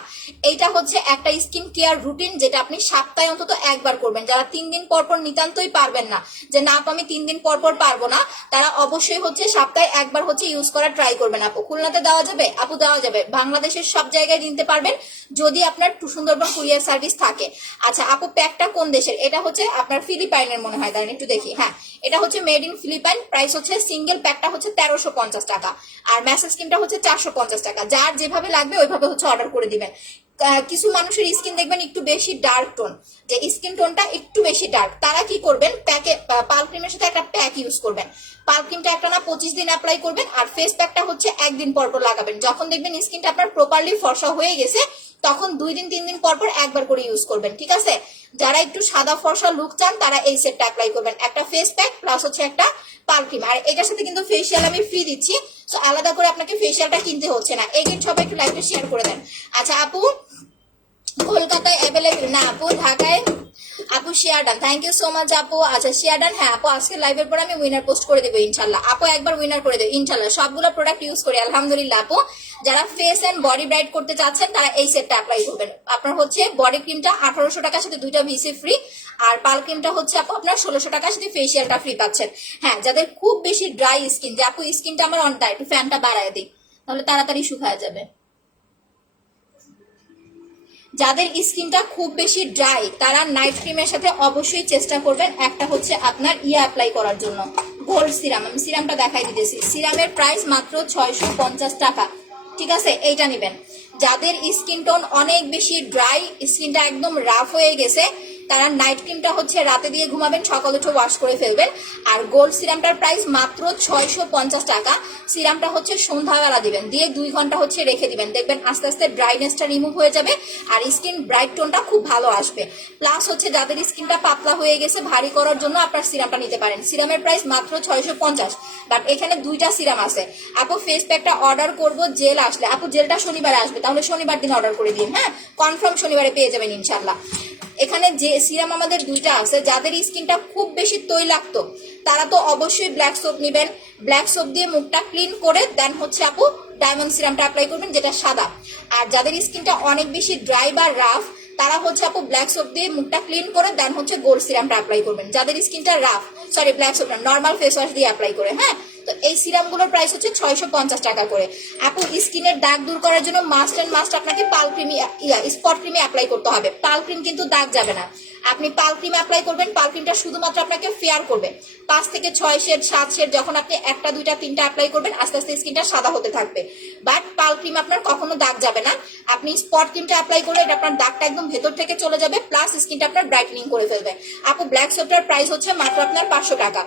এইটা হচ্ছে একটা স্কিন কেয়ার রুটিন যেটা আপনি সপ্তাহে অন্তত একবার করবেন। যারা 3 দিন পর পর নিতান্তই পারবেন না, যে না আপু আমি 3 দিন পর পর পারবো না, তারা অবশ্যই হচ্ছে সপ্তাহে একবার হচ্ছে ইউজ করা ট্রাই করবেন আপু। খুলনাতে দেওয়া যাবে আপু, দেওয়া যাবে, বাংলাদেশের সব জায়গায় নিতে পারবেন যদি আপনার সুন্দরবন কুরিয়ার সার্ভিস থাকে। আচ্ছা আপু প্যাকটা কোন দেশের? এটা হচ্ছে আপনার ফিলিপাইনের মনে হয়, দাঁড়ান একটু দেখি। হ্যাঁ এটা হচ্ছে মেড ইন ফিলিপাইন। প্রাইস হচ্ছে সিঙ্গেল প্যাকটা হচ্ছে 1350 টাকা, আর ম্যাসেজ ক্রিমটা হচ্ছে 450 টাকা। যার যেভাবে লাগবে ওইভাবে হচ্ছে অর্ডার করে দিবেন। কিছু মানুষের স্কিন দেখবেন একটু বেশি ডার্ক টোন, যে স্কিন টোনটা একটু বেশি ডার্ক, তারা কি করবেন, প্যাকে পাল ক্রিমের সাথে একটা প্যাক ইউজ করবেন। পাল ক্রিমটা একটা না 25 দিন অ্যাপ্লাই করবেন, আর ফেস প্যাকটা হচ্ছে একদিন পর পর লাগাবেন। যখন দেখবেন স্কিনটা আপনার প্রপারলি ফর্সা হয়ে গেছে তখন 2 দিন 3 দিন পর পর একবার করে ইউজ করবেন, ঠিক আছে? যারা একটু সাদা ফর্সা লুক চান তারা এই সেটটা অ্যাপ্লাই করবেন, একটা ফেস প্যাক প্লাস হচ্ছে একটা পাল ক্রিম। আর এটার সাথে কিন্তু ফেসিয়াল আমি ফ্রি দিচ্ছি, তো আলাদা করে আপনাকে ফেসিয়ালটা কিনতে হচ্ছে না। এগেন সবাই একটু লাইভে শেয়ার করে দেন। আচ্ছা আপু কলকাতায় অ্যাভেলেবেল না আপু, ঢাকায় আপু share done, thank you so much আপু। আচ্ছা শেয়ার ডান, হ্যাঁ আপু আজকে লাইভের পর আমি উইনার পোস্ট করে দেবো ইনশাল্লাহ। আপু একবার উইনার করে দেবো ইনশাল্লাহ, সবগুলো প্রোডাক্ট ইউজ করি আলহামদুলিল্লাহ। আপু যারা ফেস এন্ড বডি ব্রাইট করতে চাচ্ছেন তারা এই সেটটা অ্যাপ্লাই করবেন। আপনার হচ্ছে বডি ক্রিমটা 1800 টাকার সাথে 2টা ভিসি ফ্রি, আর পাল ক্রিমটা হচ্ছে আপু আপনার 1600 টাকার সাথে ফেসিয়ালটা ফ্রি পাচ্ছেন। হ্যাঁ যাদের খুব বেশি ড্রাই স্কিন, যে আপু স্কিনটা আমার অন টাইট, একটু ফ্যানটা বাড়ায় দিই তাহলে তাড়াতাড়ি শুকায় যাবে। যাদের স্কিনটা খুব বেশি ড্রাই তারা নাইট ক্রিমের সাথে অবশ্যই চেষ্টা করবেন একটা হচ্ছে আপনার অ্যাপ্লাই করার জন্য, গোল্ড সিরাম। আমি সিরামটা দেখাই দিতেছি, সিরামের প্রাইস মাত্র 650 টাকা, ঠিক আছে? এইটা নেবেন। যাদের স্কিন টোন অনেক বেশি ড্রাই, স্কিনটা একদম রাফ হয়ে গেছে, তারা নাইট ক্রিমটা হচ্ছে রাতে দিয়ে ঘুমাবেন, সকালে উঠে ওয়াশ করে ফেলবেন। আর গোল্ড সিরামটার প্রাইস মাত্র 650 টাকা। সিরামটা হচ্ছে সন্ধ্যাবেলা দিবেন, দিয়ে 2 ঘন্টা হচ্ছে রেখে দিবেন, দেখবেন আস্তে আস্তে ড্রাইনেসটা রিমুভ হয়ে যাবে আর স্কিন ব্রাইট টোনটা খুব ভালো আসবে। প্লাস হচ্ছে যাদের স্কিনটা পাতলা হয়ে গেছে ভারী করার জন্য আপনার সিরামটা নিতে পারেন। সিরামের প্রাইস মাত্র 650, বাট এখানে 2টা সিরাম আছে। আপু ফেস প্যাকটা অর্ডার করবো জেল আসলে, আপু জেলটা শনিবারে আসবে, তাহলে শনিবার দিন অর্ডার করে দিন, হ্যাঁ কনফার্ম শনিবারে পেয়ে যাবেন ইনশাল্লাহ। এখানে যে সিরাম আমাদের 2টা আছে, যাদের স্কিনটা খুব বেশি তৈলাক্ত তারা তো অবশ্যই ব্ল্যাক সোপ নেবেন, ব্ল্যাক সোপ দিয়ে মুখটা ক্লিন করে দেন হচ্ছে আপু ডায়মন্ড সিরামটা অ্যাপ্লাই করবেন যেটা সাদা। আর যাদের স্কিনটা অনেক বেশি ড্রাই বা রাফ তারা হচ্ছে আপু ব্ল্যাক সোপ দিয়ে মুখটা ক্লিন করে দেন হচ্ছে গোল্ড সিরামটা অ্যাপ্লাই করবেন। যাদের স্কিনটা রাফ, সরি ব্ল্যাক সোপ না, নর্মাল ফেস ওয়াশ দিয়ে অ্যাপ্লাই করে, হ্যাঁ। তো এই সিরামগুলোর প্রাইস হচ্ছে 650 টাকা করে। আপু স্কিনের দাগ দূর করার জন্য মাস্ট এন্ড মাস্ট আপনাকে পাল ক্রিম স্পট ক্রিমে অ্যাপ্লাই করতে হবে। পাল ক্রিম কিন্তু দাগ যাবে না, আপনি পাল ক্রিম অ্যাপ্লাই করবেন, পাল ক্রিমটা শুধুমাত্র আপনাকে ফেয়ার করবে। 5 থেকে 6 শেড 7 শেড যখন আপনি 1টা 2টা 3টা অ্যাপ্লাই করবেন আস্তে আস্তে স্কিনটা সাদা হতে থাকবে, বাট পাল ক্রিম আপনার কখনো দাগ যাবে না। আপনি স্পট ক্রিমটা অ্যাপ্লাই করলে এটা আপনার দাগটা একদম ভেতর থেকে চলে যাবে, প্লাস স্কিনটা আপনার ব্রাইটনিং করে ফেলবে। আপু ব্ল্যাক সোপটার প্রাইস হচ্ছে মাত্র আপনার 500 টাকা।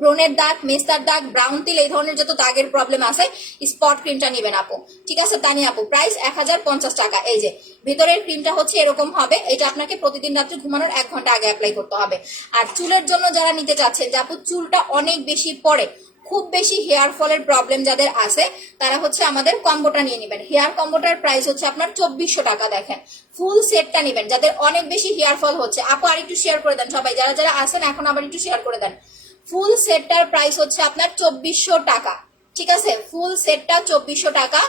ব্রণের দাগ, মেস্তার দাগ, ব্রাউন তিল, এই ধরনের যত দাগের প্রবলেম আছে স্পট ক্রিমটা নেবেন আপু, ঠিক আছে? তানি আপু প্রাইস 1050 টাকা। এই যে ভিতরের ক্রিমটা হচ্ছে এরকম হবে, এটা আপনাকে প্রতিদিন রাত্রে ঘুমানোর 1 ঘন্টা আগে অ্যাপ্লাই করতে হবে। আর চুলের জন্য যারা নিতে চাচ্ছেন যে আপু চুলটা অনেক বেশি পড়ে, খুব বেশি হেয়ার ফলের প্রবলেম যাদের আছে তারা হচ্ছে আমাদের কম্বোটা নিয়ে নেবেন। হেয়ার কম্বোটার প্রাইস হচ্ছে আপনার 2400 টাকা। দেখেন ফুল সেটটা নেবেন যাদের অনেক বেশি হেয়ার ফল হচ্ছে। আপু আর একটু শেয়ার করে দেন সবাই, যারা যারা আছেন এখন আবার একটু শেয়ার করে দেন। ফুল সেটটার প্রাইস হচ্ছে আপনার 2400 টাকা, ঠিক আছে? ফুল সেটটা 2400 টাকা।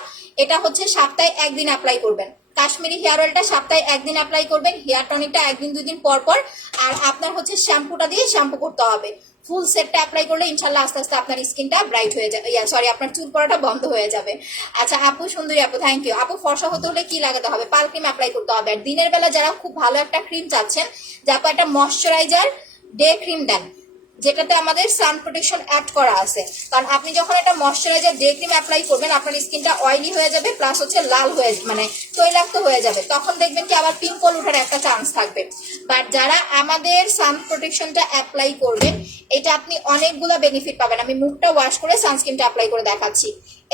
এটা হচ্ছে সপ্তাহে 1 দিন অ্যাপ্লাই করবেন। কাশ্মীরি হেয়ার অয়েলটা সপ্তাহে 1 দিন অ্যাপ্লাই করবেন, হেয়ার টনিকটা 1 দিন 2 দিন পর পর, আর আপনার হচ্ছে শ্যাম্পুটা দিয়ে শ্যাম্পু করতে হবে। ফুল সেটটা অ্যাপ্লাই করলে ইনশাল্লাহ আস্তে আস্তে আপনার স্কিনটা ব্রাইট হয়ে যাবে, সরি আপনার চুল পড়াটা বন্ধ হয়ে যাবে। আচ্ছা আপু সুন্দরী আপু থ্যাংক ইউ। আপু ফর্সা হতে হলে কি লাগাতে হবে? পাল ক্রিম অ্যাপ্লাই করতে হবে। আর দিনের বেলা যারা খুব ভালো একটা ক্রিম চাচ্ছেন, যে আপু একটা ময়শ্চারাইজার ডে ক্রিম দেন যেটাতে আমাদের সান প্রোটেকশন অ্যাড করা আছে, কারণ আপনি যখন একটা ময়শ্চারাইজার ডে ক্রিম অ্যাপ্লাই করবেন আপনার স্কিনটা অয়েলি হয়ে যাবে, প্লাস হচ্ছে লাল হয়ে মানে তৈলাক্ত হয়ে যাবে, তখন দেখবেন কি আবার পিম্পল ওঠার একটা চান্স থাকবে। বাট যারা আমাদের সান প্রোটেকশনটা অ্যাপ্লাই করবেন এটা আপনি অনেকগুলো বেনিফিট পাবেন। আমি মুখটা ওয়াশ করে সানস্ক্রিনটা অ্যাপ্লাই করে দেখাচ্ছি।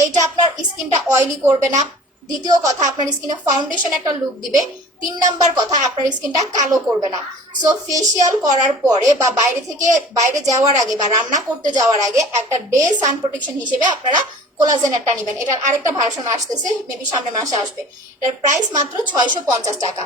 এইটা আপনার স্কিনটা অয়েলি করবে না। দ্বিতীয় কথা আপনার স্কিনে ফাউন্ডেশন একটা লুক দিবে। 3 নাম্বার কথা আপনার স্কিনটা কালো করবে না। সো ফেসিয়াল করার পরে বা বাইরে যাওয়ার আগে বা রান্না করতে যাওয়ার আগে একটা ডে সান প্রোটেকশন হিসেবে আপনারা কোলাজেনেরটা নেবেন। এটার আরেকটা ভার্সন আসতেছে, মেবি সামনের মাসে আসবে। এটার প্রাইস মাত্র 650 টাকা।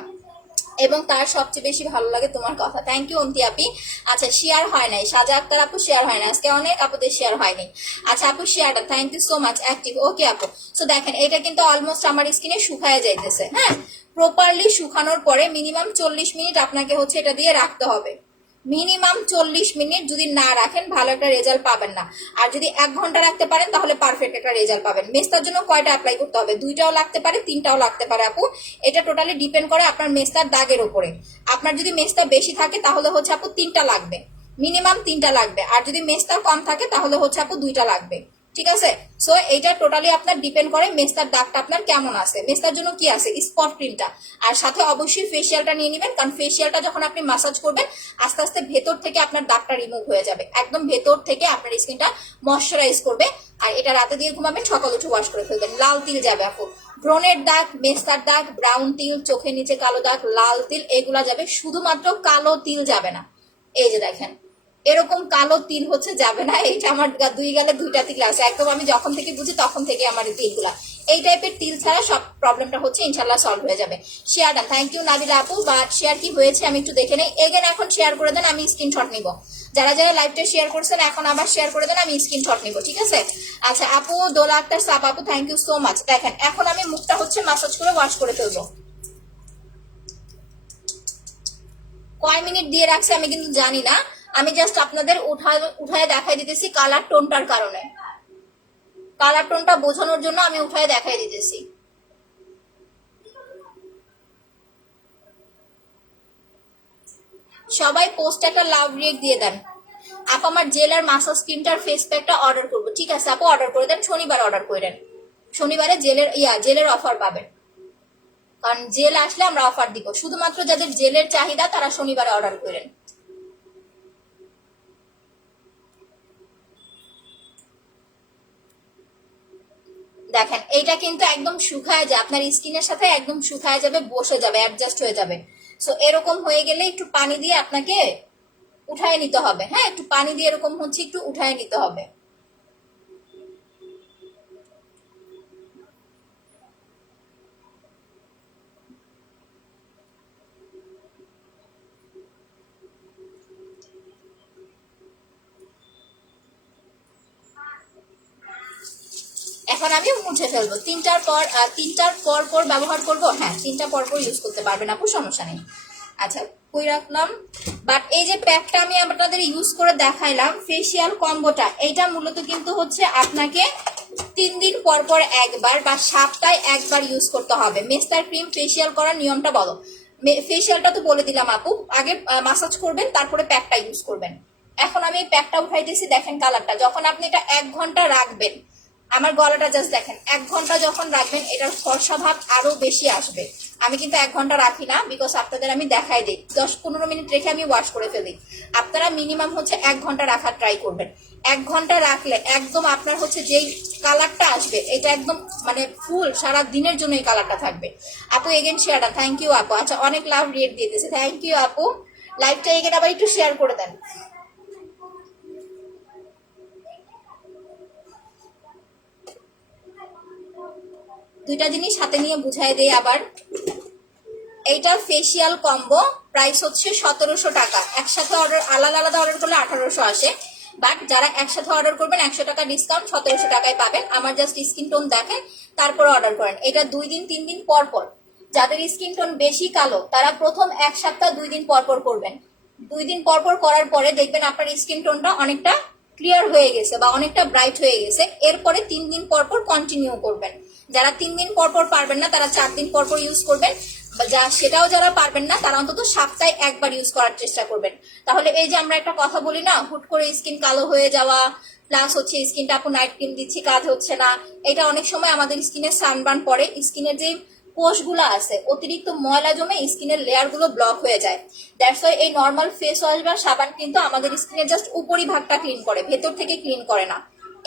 এবং তার সবচেয়ে বেশি ভালো লাগে তোমার কথা, থ্যাংক ইউ অন্তি আপি। আচ্ছা শেয়ার হয় নাই, সাজা আক্তার আপু শেয়ার হয় না, আজকে অনেক আপুদের শেয়ার হয়নি। আচ্ছা আপু শেয়ারটা thank you so much active, okay আপু। সো দেখেন এটা কিন্তু অলমোস্ট আমার স্কিনে শুকায় যাইতেছে, হ্যাঁ। প্রপারলি শুকানোর পরে মিনিমাম 40 মিনিট আপনাকে হচ্ছে এটা দিয়ে রাখতে হবে। মিনিমাম 40 মিনিট যদি না রাখেন ভালো একটা রেজাল্ট পাবেন না। আর যদি 1 ঘন্টা রাখতে পারেন তাহলে পারফেক্ট একটা রেজাল্ট পাবেন। মেস্তার জন্য কয়টা অ্যাপ্লাই করতে হবে? 2টাও লাগতে পারে, 3টাও লাগতে পারে আপু। এটা টোটালি ডিপেন্ড করে আপনার মেস্তার দাগের উপরে। আপনার যদি মেস্তা বেশি থাকে তাহলে হচ্ছে আপু 3টা লাগবে, মিনিমাম 3টা লাগবে। আর যদি মেস্তা কম থাকে তাহলে হচ্ছে আপু 2টা লাগবে, ঠিক আছে। সো এইটা টোটালি আপনার ডিপেন্ড করে মেস্তার দাগটা আপনার কেমন আছে, মেস্তার জন্য কি আছে স্পট ক্রিমটা, আর সাথে অবশ্যই ফেসিয়ালটা নিয়ে নেবেন, কারণ ফেসিয়ালটা যখন আপনি মাসাজ করবেন আস্তে আস্তে ভেতর থেকে আপনার দাগটা রিমুভ হয়ে যাবে, একদম ভেতর থেকে আপনার স্কিনটা ময়শ্চারাইজ করবে। আর এটা রাতে দিয়ে ঘুমাবেন, সকাল উঠে ওয়াশ করে ফেলবেন। লাল তিল যাবে আপু, ব্রণের দাগ, মেস্তার দাগ, ব্রাউন তিল, চোখের নিচে কালো দাগ, লাল তিল, এগুলা যাবে, শুধুমাত্র কালো তিল যাবে না। এই যে দেখেন এরকম কালো তিল হচ্ছে যাবে না, এইটা আমার দুই গালে দুইটা তিল আছে, একদম আমি যখন থেকে বুঝি তখন থেকে আমার তিলগুলা, এই টাইপের তিল ছাড়া সব প্রবলেমটা হচ্ছে ইনশাল্লাহ সলভ হয়ে যাবে। Share done, thank you Nabila আপু। বাট শেয়ার কি হয়েছে আমি একটু দেখে নেই। এগেন এখন শেয়ার করে দেন, আমি স্ক্রিনশট নিব। যারা যারা লাইভটা শেয়ার করছেন এখন আবার শেয়ার করে দেন, আমি স্ক্রিনশট নিব, ঠিক আছে। আচ্ছা আপু দোলা আক্তার সাপ আপু, থ্যাংক ইউ সো মাচ। দেখেন এখন আমি মুখটা হচ্ছে মাসাজ করে ওয়াশ করে ফেলবো। কয় মিনিট দিয়ে রাখছে আমি কিন্তু জানি না, আমি জাস্ট আপনাদের উঠায় দেখাই দিতেছি কালার টোনটার কারণে, কালার টোনটা বোঝানোর জন্য আমি উঠায় দেখাই দিতেছি। সবাই পোস্ট একটা লাভ রিয়েক্ট দিয়ে দেন। আপু আমার জেল আর মাসাজ ক্রিমটার ফেস প্যাকটা অর্ডার করবো, ঠিক আছে আপু অর্ডার করে দেন, শনিবার অর্ডার করে দেন, শনিবারে জেলের অফার পাবেন, কারণ জেল আসলে আমরা অফার দিব, শুধুমাত্র যাদের জেলের চাহিদা তারা শনিবারে অর্ডার করেন। দেখেন এইটা কিন্তু একদম শুকায় যায়, আপনার স্কিনের সাথে একদম শুকায় যাবে, বসে যাবে, অ্যাডজাস্ট হয়ে যাবে। সো এরকম হয়ে গেলে একটু পানি দিয়ে আপনাকে উঠায় নিতে হবে, হ্যাঁ একটু পানি দিয়ে এরকম হচ্ছে একটু উঠায় নিতে হবে। এখন আমি মুছে ফেলবো, তিনটার পর পর ব্যবহার করব, হ্যাঁ তিনটা পর পর ইউজ করতে পারবেন আপু, সমস্যা নেই। আচ্ছা কই রাখলাম। বাট এই যে প্যাকটা আমি আপনাদের ইউজ করে দেখাইলাম ফেসিয়াল কম্বোটা, এইটা মূলত কিন্তু হচ্ছে আপনাকে 3 দিন পর পর একবার বা সপ্তাহে একবার ইউজ করতে হবে। মেস্টার ক্রিম ফেসিয়াল করার নিয়মটা বলো। ফেসিয়ালটা তো বলে দিলাম আপু, আগে মাসাজ করবেন তারপরে প্যাকটা ইউজ করবেন। এখন আমি প্যাকটা উঠাইতেছি, দেখেন কালারটা, যখন আপনি এটা 1 ঘন্টা রাখবেন, আমার গলাটা জাস্ট দেখেন, 1 ঘন্টা যখন রাখবেন এটার ফর্সা ভাব আরো বেশি আসবে। আমি কিন্তু 1 ঘন্টা রাখি না, বিকজ আপনাদের আমি দেখাই দিই, 10-15 মিনিট রেখে আমি ওয়াশ করে ফেলি। আপনারা মিনিমাম হচ্ছে 1 ঘন্টা রাখার ট্রাই করবেন। 1 ঘন্টা রাখলে একদম আপনার হচ্ছে যেই কালারটা আসবে এটা একদম মানে ফুল সারা দিনের জন্য এই কালারটা থাকবে। আপু এগেন শেয়ারটা, থ্যাংক ইউ আপু। আচ্ছা অনেক লাভ রেট দিতেছে, থ্যাংক ইউ আপু। লাইভটা এগেন আবার একটু শেয়ার করে দেন। দুইটা জিনিস হাতে নিয়ে বুঝাই দেই আবার। এইটা ফেসিয়াল কম্বো, প্রাইস হচ্ছে 1700 টাকা। একসাথে অর্ডার, আলাদা আলাদা অর্ডার করলে 1800 আসে, বাট যারা একসাথে অর্ডার করবেন 100 টাকা ডিসকাউন্ট, 1700 টাকায় পাবেন। আমার জাস্ট স্কিন টোন দেখেন তারপরে অর্ডার করেন। এটা 2-3 দিন পর পর, যাদের স্কিন টোন বেশি কালো তারা প্রথম 1 সপ্তাহ 2 দিন পর পর করবেন। 2 দিন পর পর করার পরে দেখবেন আপনার স্কিন টোনটা অনেকটা ক্লিয়ার হয়ে গেছে বা অনেকটা ব্রাইট হয়ে গেছে। এরপরে 3 দিন পর পর কন্টিনিউ করবেন। যারা 3 দিন পর পর পারবেন না তারা 4 দিন পর পর ইউজ করবেন, সেটাও যারা পারবেন না তারা অন্তত সপ্তাহে একবার ইউজ করার চেষ্টা করবেন। তাহলে এই যে আমরা একটা কথা বলি না, হুট করে স্কিন কালো হয়ে যাওয়া, প্লাস হচ্ছে স্কিনটা আপু নাইট ক্রিম দিচ্ছি কাজ হচ্ছে না, এটা অনেক সময় আমাদের স্কিনে সানবার্ন পড়ে, স্কিনের যে কোষগুলো আছে অতিরিক্ত ময়লা জমে স্কিনের লেয়ার গুলো ব্লক হয়ে যায়। দ্যাটস ওয়াই এই নর্মাল ফেস ওয়াশ বা সাবান কিন্তু আমাদের স্কিনের জাস্ট উপরিভাগটা ক্লিন করে, ভেতর থেকে ক্লিন করে না।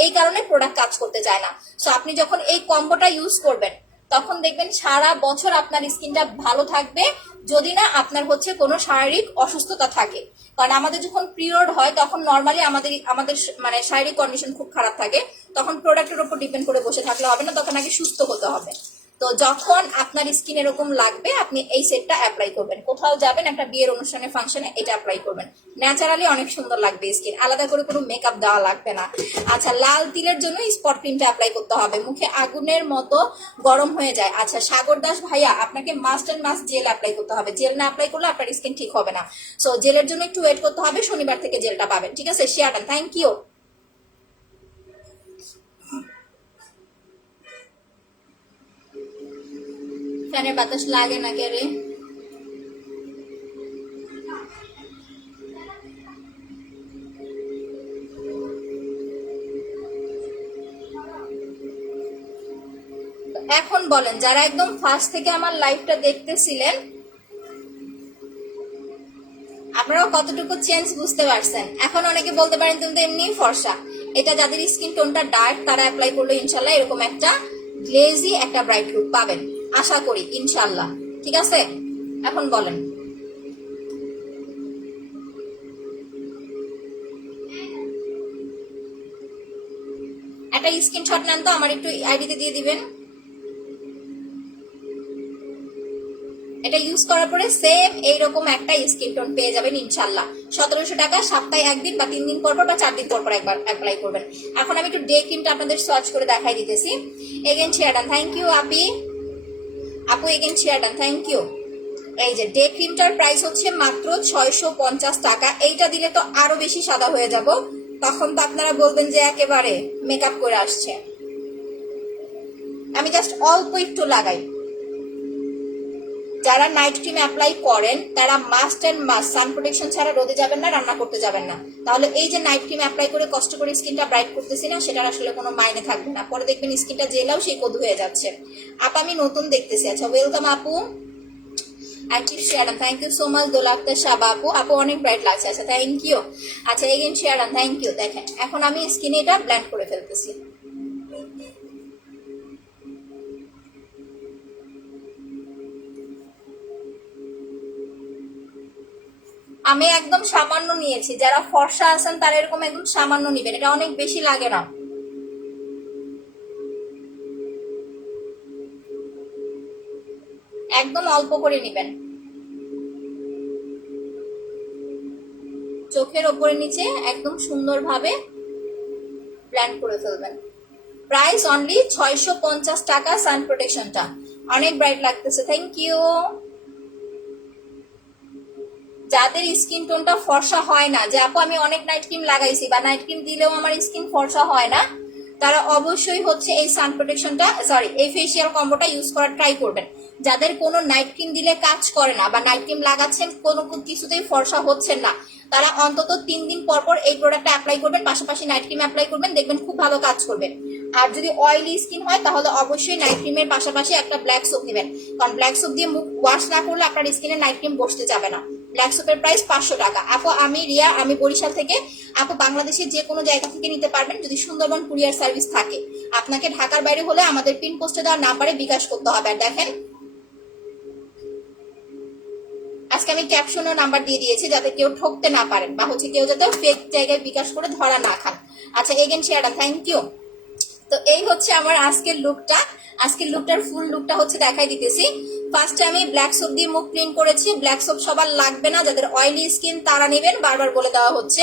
এই কারণে প্রোডাক্ট কাজ করতে চায় না। সো আপনি যখন এই কম্বোটা ইউজ করবেন তখন দেখবেন সারা বছর আপনার স্কিনটা ভালো থাকবে, যদি না আপনার হচ্ছে কোনো শারীরিক অসুস্থতা থাকে। কারণ আমাদের যখন পিরিয়ড হয় তখন নর্মালি আমাদের আমাদের মানে শারীরিক কন্ডিশন খুব খারাপ থাকে, তখন প্রোডাক্টের উপর ডিপেন্ড করে বসে থাকলে হবে না, তখন আগে সুস্থ হতে হবে। তো যখন আপনার স্কিন এরকম লাগবে আপনি এই সেটটা অ্যাপ্লাই করবেন, কোথাও যাবেন একটা বিয়ের অনুষ্ঠানে ফাংশনে এটা অ্যাপ্লাই করবেন, ন্যাচারালি অনেক সুন্দর লাগবে স্কিন, আলাদা করে কোনো মেকআপ দেওয়া লাগবে না। আচ্ছা লাল তিলের জন্য স্পট ক্রিমটা অ্যাপ্লাই করতে হবে, মুখে আগুনের মতো গরম হয়ে যায়। আচ্ছা সাগর দাস ভাইয়া আপনাকে must and must jail apply করতে হবে, জেল না অ্যাপ্লাই করলে আপনার স্কিন ঠিক হবে না। সো জেলের জন্য একটু ওয়েট করতে হবে, শনিবার থেকে জেলটা পাবেন, ঠিক আছে। Share done, thank you. ফ্যানের বাতাস লাগে না কে রে? এখন বলেন, যারা একদম ফার্স্ট থেকে আমার লাইভটা দেখতেছিলেন আপনারাও কতটুকু চেঞ্জ বুঝতে পারছেন? এখন অনেকে বলতে পারেন তুমি তো এমনি ফর্সা। এটা যাদের স্কিন টোনটা ডার্ক তারা অ্যাপ্লাই করলে ইনশাল্লাহ এরকম একটা গ্লেজি একটা ব্রাইট লুক পাবেন, আশা করি ইনশাল্লাহ। ঠিক আছে, এখন বলেন। একটা স্ক্রিনশট নেন তো, আমার একটু আইডিতে দিয়ে দিবেন। এটা ইউজ করার পরে সেম এইরকম একটা স্কিন টোন পেয়ে যাবেন ইনশাল্লাহ। 1700 টাকা, সপ্তাহে একদিন বা 3 দিন পর পর বা 4 দিন পর পর একবার অ্যাপ্লাই করবেন। এখন আমি একটু ডে ক্রিমটা আপনাদের সার্চ করে দেখাই দিতেছি। এগেন শেয়ারডান, থ্যাংক ইউ আপু এগেন শেয়ারডান, থ্যাংক ইউ। এই যে ডে ক্রিমটার প্রাইস হচ্ছে মাত্র 650 টাকা। এইটা দিলে তো আরো বেশি সাদা হয়ে যাব, তখন তো আপনারা বলবেন যে একেবারে মেকআপ করে আসছে। আমি জাস্ট অল্প একটু লাগাই। যারা নাইট ক্রিম অ্যাপ্লাই করেন তারা must and must sun protection ছাড়া রোদে যাবেন না, রান্না করতে যাবেন না। তাহলে এই যে নাইট ক্রিম অ্যাপ্লাই করে কষ্ট করে স্কিনটা ব্রাইট করতেছি না, সেটার আসলে কোনো মাইনে থাকবে না। পরে দেখবেন স্কিনটা জেলাও সেই কদু হয়ে যাচ্ছে। আপা আমি নতুন দেখতেছি। আচ্ছা, ওয়েলকাম আপু। অ্যাক্টিভ শেয়ারান, থ্যাংক ইউ সো মাচ। দোলাক্তার সাবা আপু, আপু অনেক ব্রাইট লাগছে। আচ্ছা, থ্যাংক ইউ। আচ্ছা, এগেন শেয়ারান, থ্যাংক ইউ। দেখেন এখন আমি স্কিনে এটা ব্লেন্ড করে ফেলতেছি। আমি একদম সামান্য নিয়েছি, যারা ফর্সা আছেন তারা এরকম একদম সামান্য নিবেন, এটা অনেক বেশি লাগে না। একদম অল্প করে নিবেন, চোখের ওপরে নিচে একদম সুন্দরভাবে ব্লেন্ড করে ফেলবেন। প্রাইস অনলি 650 টাকা সান প্রোটেকশনটা। অনেক ব্রাইট লাগতেছে, থ্যাংক ইউ। যাদের স্কিন টোনটা ফর্সা হয় না, যে আপু আমি অনেক নাইট ক্রিম লাগাইছি বা নাইট ক্রিম দিলেও আমার স্কিন ফর্সা হয় না, তারা অবশ্যই হচ্ছে এই সান প্রোটেকশনটা এই ফেসিয়াল কম্বোটা ইউজ করার ট্রাই করবেন। যাদের কোনো নাইট ক্রিম দিলে কাজ করে না বা নাইট ক্রিম লাগাচ্ছেন কোনো কিছুতেই ফর্সা হচ্ছেন না, তারা অন্তত 3 দিন পর পর এই প্রোডাক্টটা অ্যাপ্লাই করবেন, পাশাপাশি নাইট ক্রিম অ্যাপ্লাই করবেন, দেখবেন খুব ভালো কাজ করবে। আর যদি অয়েলি স্কিন হয় তাহলে অবশ্যই নাইট ক্রিমের পাশাপাশি একটা ব্ল্যাক সোপ নেবেন, কারণ ব্ল্যাক সোপ দিয়ে মুখ ওয়াশ না করলে আপনার স্কিনে নাইট ক্রিম বসতে যাবে না। ব্ল্যাক সোপের প্রাইস 500 টাকা। আপু আমি রিয়া, আমি বরিশাল থেকে। আপু বাংলাদেশের যে কোনো জায়গা থেকে নিতে পারবেন যদি সুন্দরবন কুরিয়ার সার্ভিস থাকে। আপনাকে ঢাকার বাইরে হলে আমাদের পিন পোস্টে দেওয়া নাম্বারে বিকাশ করতে হবে। আর দেখেন আজকে আমি ক্যাপশনের নাম্বার দিয়ে দিয়েছি যাতে কেউ ঠকতে না পারেন বা হচ্ছে কেউ যাতে ফেক জায়গায় বিকাশ করে ধরা না খান। আচ্ছা, এগেন শেয়ারডান, থ্যাংক ইউ। তো এই হচ্ছে আমার আজকের লুকটা। আজকের লুকটার ফুল লুকটা হচ্ছে দেখাই দিতেছি। ফার্স্টে আমি ব্ল্যাক সোপ দিয়ে মুখ ক্লিন করেছি। ব্ল্যাক সোপ সবার লাগবে না, যাদের অয়েলি স্কিন তারা নেবেন, বারবার বলে দেওয়া হচ্ছে।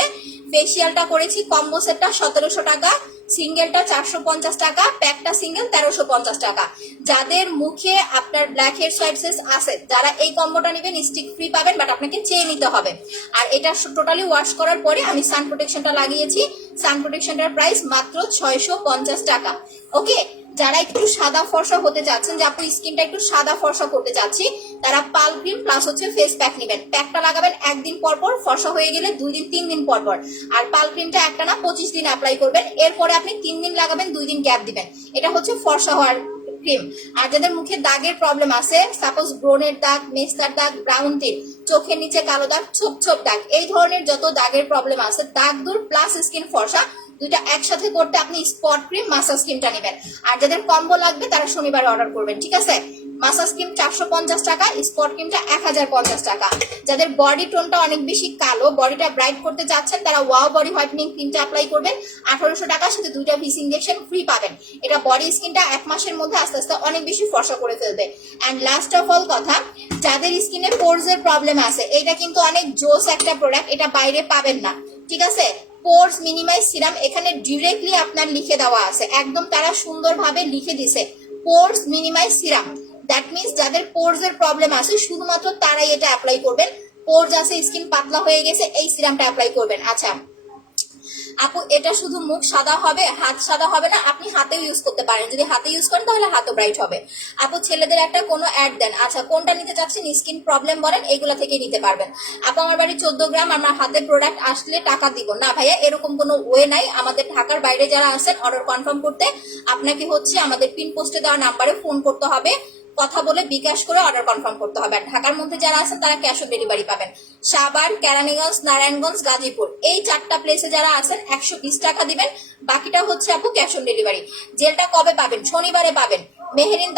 ফেসিয়ালটা করেছি কম্বো সেটটা 1700 টাকা, সিঙ্গেলটা 450 টাকা, প্যাকটা সিঙ্গেল 1350 টাকা। যাদের মুখে আপনার ব্ল্যাক হেড সোয়াইপসেস আছে, যারা এই কম্বোটা নেবেন স্টিক ফ্রি পাবেন, বাট আপনাকে চেয়ে নিতে হবে। আর এটা টোটালি ওয়াশ করার পরে আমি সান প্রোটেকশনটা লাগিয়েছি। সান প্রোটেকশনটার প্রাইস মাত্র 650 টাকা। ওকে, যারা একটু সাদা ফর্সা হতে চাচ্ছেন, যে আপু স্কিনটা একটু সাদা ফর্সা করতে চাচ্ছি, তারা পাল ক্রিম প্লাস হচ্ছে ফেস প্যাক নেবেন। প্যাকটা লাগাবেন একদিন পর পর, ফর্সা হয়ে গেলে 2 দিন 3 দিন পর পর। আর পাল ক্রিমটা একটা না 25 দিন অ্যাপ্লাই করবেন, এরপরে আপনি 3 দিন লাগাবেন, 2 দিন গ্যাপ দিবেন। এটা হচ্ছে ফর্সা হওয়ার ক্রিম। আর যাদের মুখে দাগের প্রবলেম আছে, সাপোজ ব্রনের দাগ, মেস্তার দাগ, ব্রাউন টিল, চোখের নিচে কালো দাগ, ছোপ ছোপ দাগ, এই ধরনের যত দাগের প্রবলেম আছে, দাগ দূর প্লাস স্কিন ফর্সা, দুইটা একসাথে করতে আপনি স্পট ক্রিম মাসাজ ক্রিমটা নেবেন। আর যাদের কম্বো লাগবে তারা শনিবার অর্ডার করবেন, ঠিক আছে? মাসাজ ক্রিম 450 টাকা, স্পট ক্রিমটা 1050 টাকা। যাদের বডি টোনটা অনেক বেশি কালো, বডিটা ব্রাইট করতে চাচ্ছেন, তারা ওয়াও বডি হোয়াইটনিং ক্রিমটা অ্যাপ্লাই করবেন। 1800 টাকার সাথে 2টা ভিস ইনজেকশন ফ্রি পাবেন। এটা বডি স্কিনটা 1 মাসের মধ্যে আস্তে আস্তে অনেক বেশি ফর্সা করে ফেলবে। অ্যান্ড লাস্ট অফ অল কথা, যাদের স্কিনে পোরস এর প্রবলেম আছে, এটা কিন্তু অনেক জোস একটা প্রোডাক্ট, এটা বাইরে পাবেন না, ঠিক আছে? পোরস মিনিমাইজ সিরাম, এখানে ডিরেক্টলি আপনার লিখে দেওয়া আছে, একদম তারা সুন্দরভাবে লিখে দিছে পোরস মিনিমাইজ সিরাম। দ্যাট মিনস যাদের পোরস এর প্রবলেম আছে শুধুমাত্র তারাই এটা অ্যাপ্লাই করবেন। পোরস আছে, স্কিন পাতলা হয়ে গেছে, এই সিরামটা অ্যাপ্লাই করবেন। আচ্ছা, আপু এটা শুধু মুখ সাদা হবে, হাত সাদা হবে না, আপনি হাতেও ইউজ করতে পারেন, যদি হাতে ইউজ করেন তাহলে হাতও ব্রাইট হবে। আপু ছেলেদের একটা কোনো অ্যাড দেন, আচ্ছা কোনটা নিতে চাচ্ছেন, স্কিন প্রবলেম বলেন, এইগুলা থেকে নিতে পারবেন। আপু আমার বাড়ি 14 গ্রাম, আমার হাতে প্রোডাক্ট আসলে টাকা দিব না ভাইয়া, এরকম কোনো ওয়ে নাই। আমাদের ঢাকার বাইরে যারা আছেন অর্ডার কনফার্ম করতে আপনাকে হচ্ছে আমাদের পিন পোস্টে দেওয়া নাম্বারে ফোন করতে হবে, কথা বলে বিকাশ করে অর্ডার কনফার্ম করতে হবে। আর ঢাকার মধ্যে যারা আছেন তারা ক্যাশ অন ডেলিভারি পাবেন। সাভার, কেরানীগঞ্জ, নারায়ণগঞ্জ, গাজীপুর এই 4টা প্লেসে যারা আছেন 120 টাকা দিবেন, বাকিটা হচ্ছে আপু ক্যাশ অন ডেলিভারি। জেলটা কবে পাবেন? শনিবারে পাবেন। মেহেরিন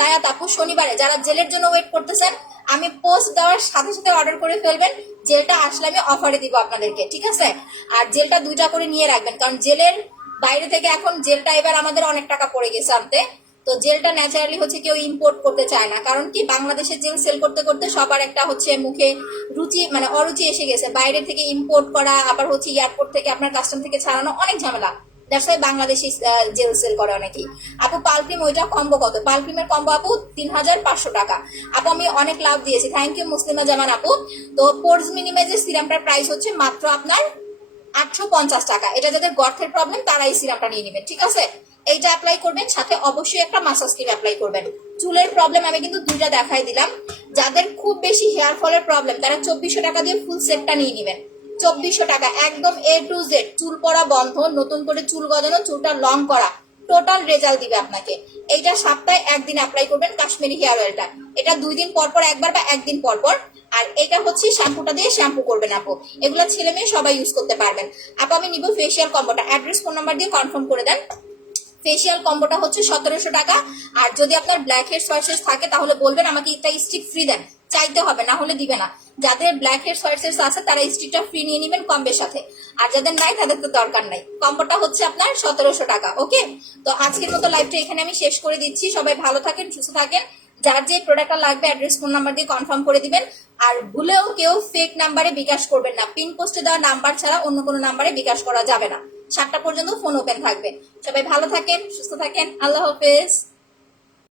তায়াত আপু শনিবারে, যারা জেলের জন্য ওয়েট করতেছেন আমি পোস্ট দেওয়ার সাথে সাথে অর্ডার করে ফেলবেন, জেলটা আসলে আমি অফারে দিব আপনাদেরকে, ঠিক আছে? আর জেলটা 2টা করে নিয়ে রাখবেন, কারণ জেলের বাইরে থেকে এখন জেলটা এবার আমাদের অনেক টাকা পড়ে গেছে আনতে। তো জেলটা ন্যাচারালি হচ্ছে কেউ ইম্পোর্ট করতে চায় না, কারণ কি বাংলাদেশের জেল সেল করতে করতে সবার একটা হচ্ছে মুখে রুচি মানে অরুচি এসে গেছে, বাইরে থেকে ইম্পোর্ট করা, আবার হচ্ছে এয়ারপোর্ট থেকে আপনার কাস্টম থেকে ছাড়ানো, অনেক ঝামেলা। That's why Bangladeshi gel sell করে অনেকেই। আপু পালক্রিম ওইটা কম্বো কত? পালক্রিমের কম্বো আপু 3500 টাকা। আপু আমি অনেক লাভ দিয়েছি, থ্যাংক ইউ মুসলিমা জামান আপু। তো পোর্স মিনিমাইজের সিরামটার প্রাইস হচ্ছে মাত্র আপনার 850 টাকা। এটা যাদের গর্তের প্রবলেম তারা এই সিরামটা নিয়ে নেবেন, ঠিক আছে? এইটা অ্যাপ্লাই করবেন, সাথে অবশ্যই একটা মাসাজ ক্রিম অ্যাপ্লাই করবেন। চুলের প্রবলেম আমি কিন্তু 2টা দেখাই দিলাম। যাদের খুব বেশি হেয়ার ফলের প্রবলেম তারা 2400 টাকা দিয়ে ফুল সেটটা নিয়ে নেবেন। 2400 টাকা একদম A to Z, চুল পড়া বন্ধ, নতুন করে চুল গজানো, চুলটা লং করা, টোটাল রেজাল্ট দিবে আপনাকে। এইটা সপ্তাহে একদিন অ্যাপ্লাই করবেন কাশ্মীরি হেয়ার অয়েলটা, এটা 2 দিন পর পর একবার বা একদিন পর পর। আর এটা হচ্ছে শ্যাম্পুটা দিয়ে শ্যাম্পু করবেন আপু, এগুলো ছেলে মেয়ে সবাই ইউজ করতে পারবেন। আপু আমি নিব ফেসিয়াল কম্বোটা, অ্যাড্রেস ফোন নাম্বার দিয়ে কনফার্ম করে দেন। ফেসিয়াল কম্বোটা হচ্ছে 1700 টাকা। আর যদি আপনার ব্ল্যাক হেড সোয়ার্সেস থাকে তাহলে বলবেন আমাকে একটা স্টিক ফ্রি দেন, চাইতে হবে, না হলে দিবে না। যাদের ব্ল্যাক হেড সোয়ার্সেস আছে তারা স্টিকটা ফ্রি নিয়ে নেবেন কম্বের সাথে, আর যাদের নাই তাদের তো দরকার নাই। কম্বোটা হচ্ছে আপনার 1700 টাকা। ওকে, তো আজকের মতো লাইভটা এখানে আমি শেষ করে দিচ্ছি। সবাই ভালো থাকেন, সুস্থ থাকেন। যার যে প্রোডাক্টটা লাগবে অ্যাড্রেস ফোন নাম্বার দিয়ে কনফার্ম করে দিবেন। আর ভুলেও কেউ ফেক নাম্বারে বিকাশ করবেন না, পিন পোস্টে দেওয়া নাম্বার ছাড়া অন্য কোনো নাম্বারে বিকাশ করা যাবে না। 7টা পর্যন্ত ফোন ওপেন থাকবে। সবাই ভালো থাকেন, সুস্থ থাকেন, আল্লাহ হাফেজ।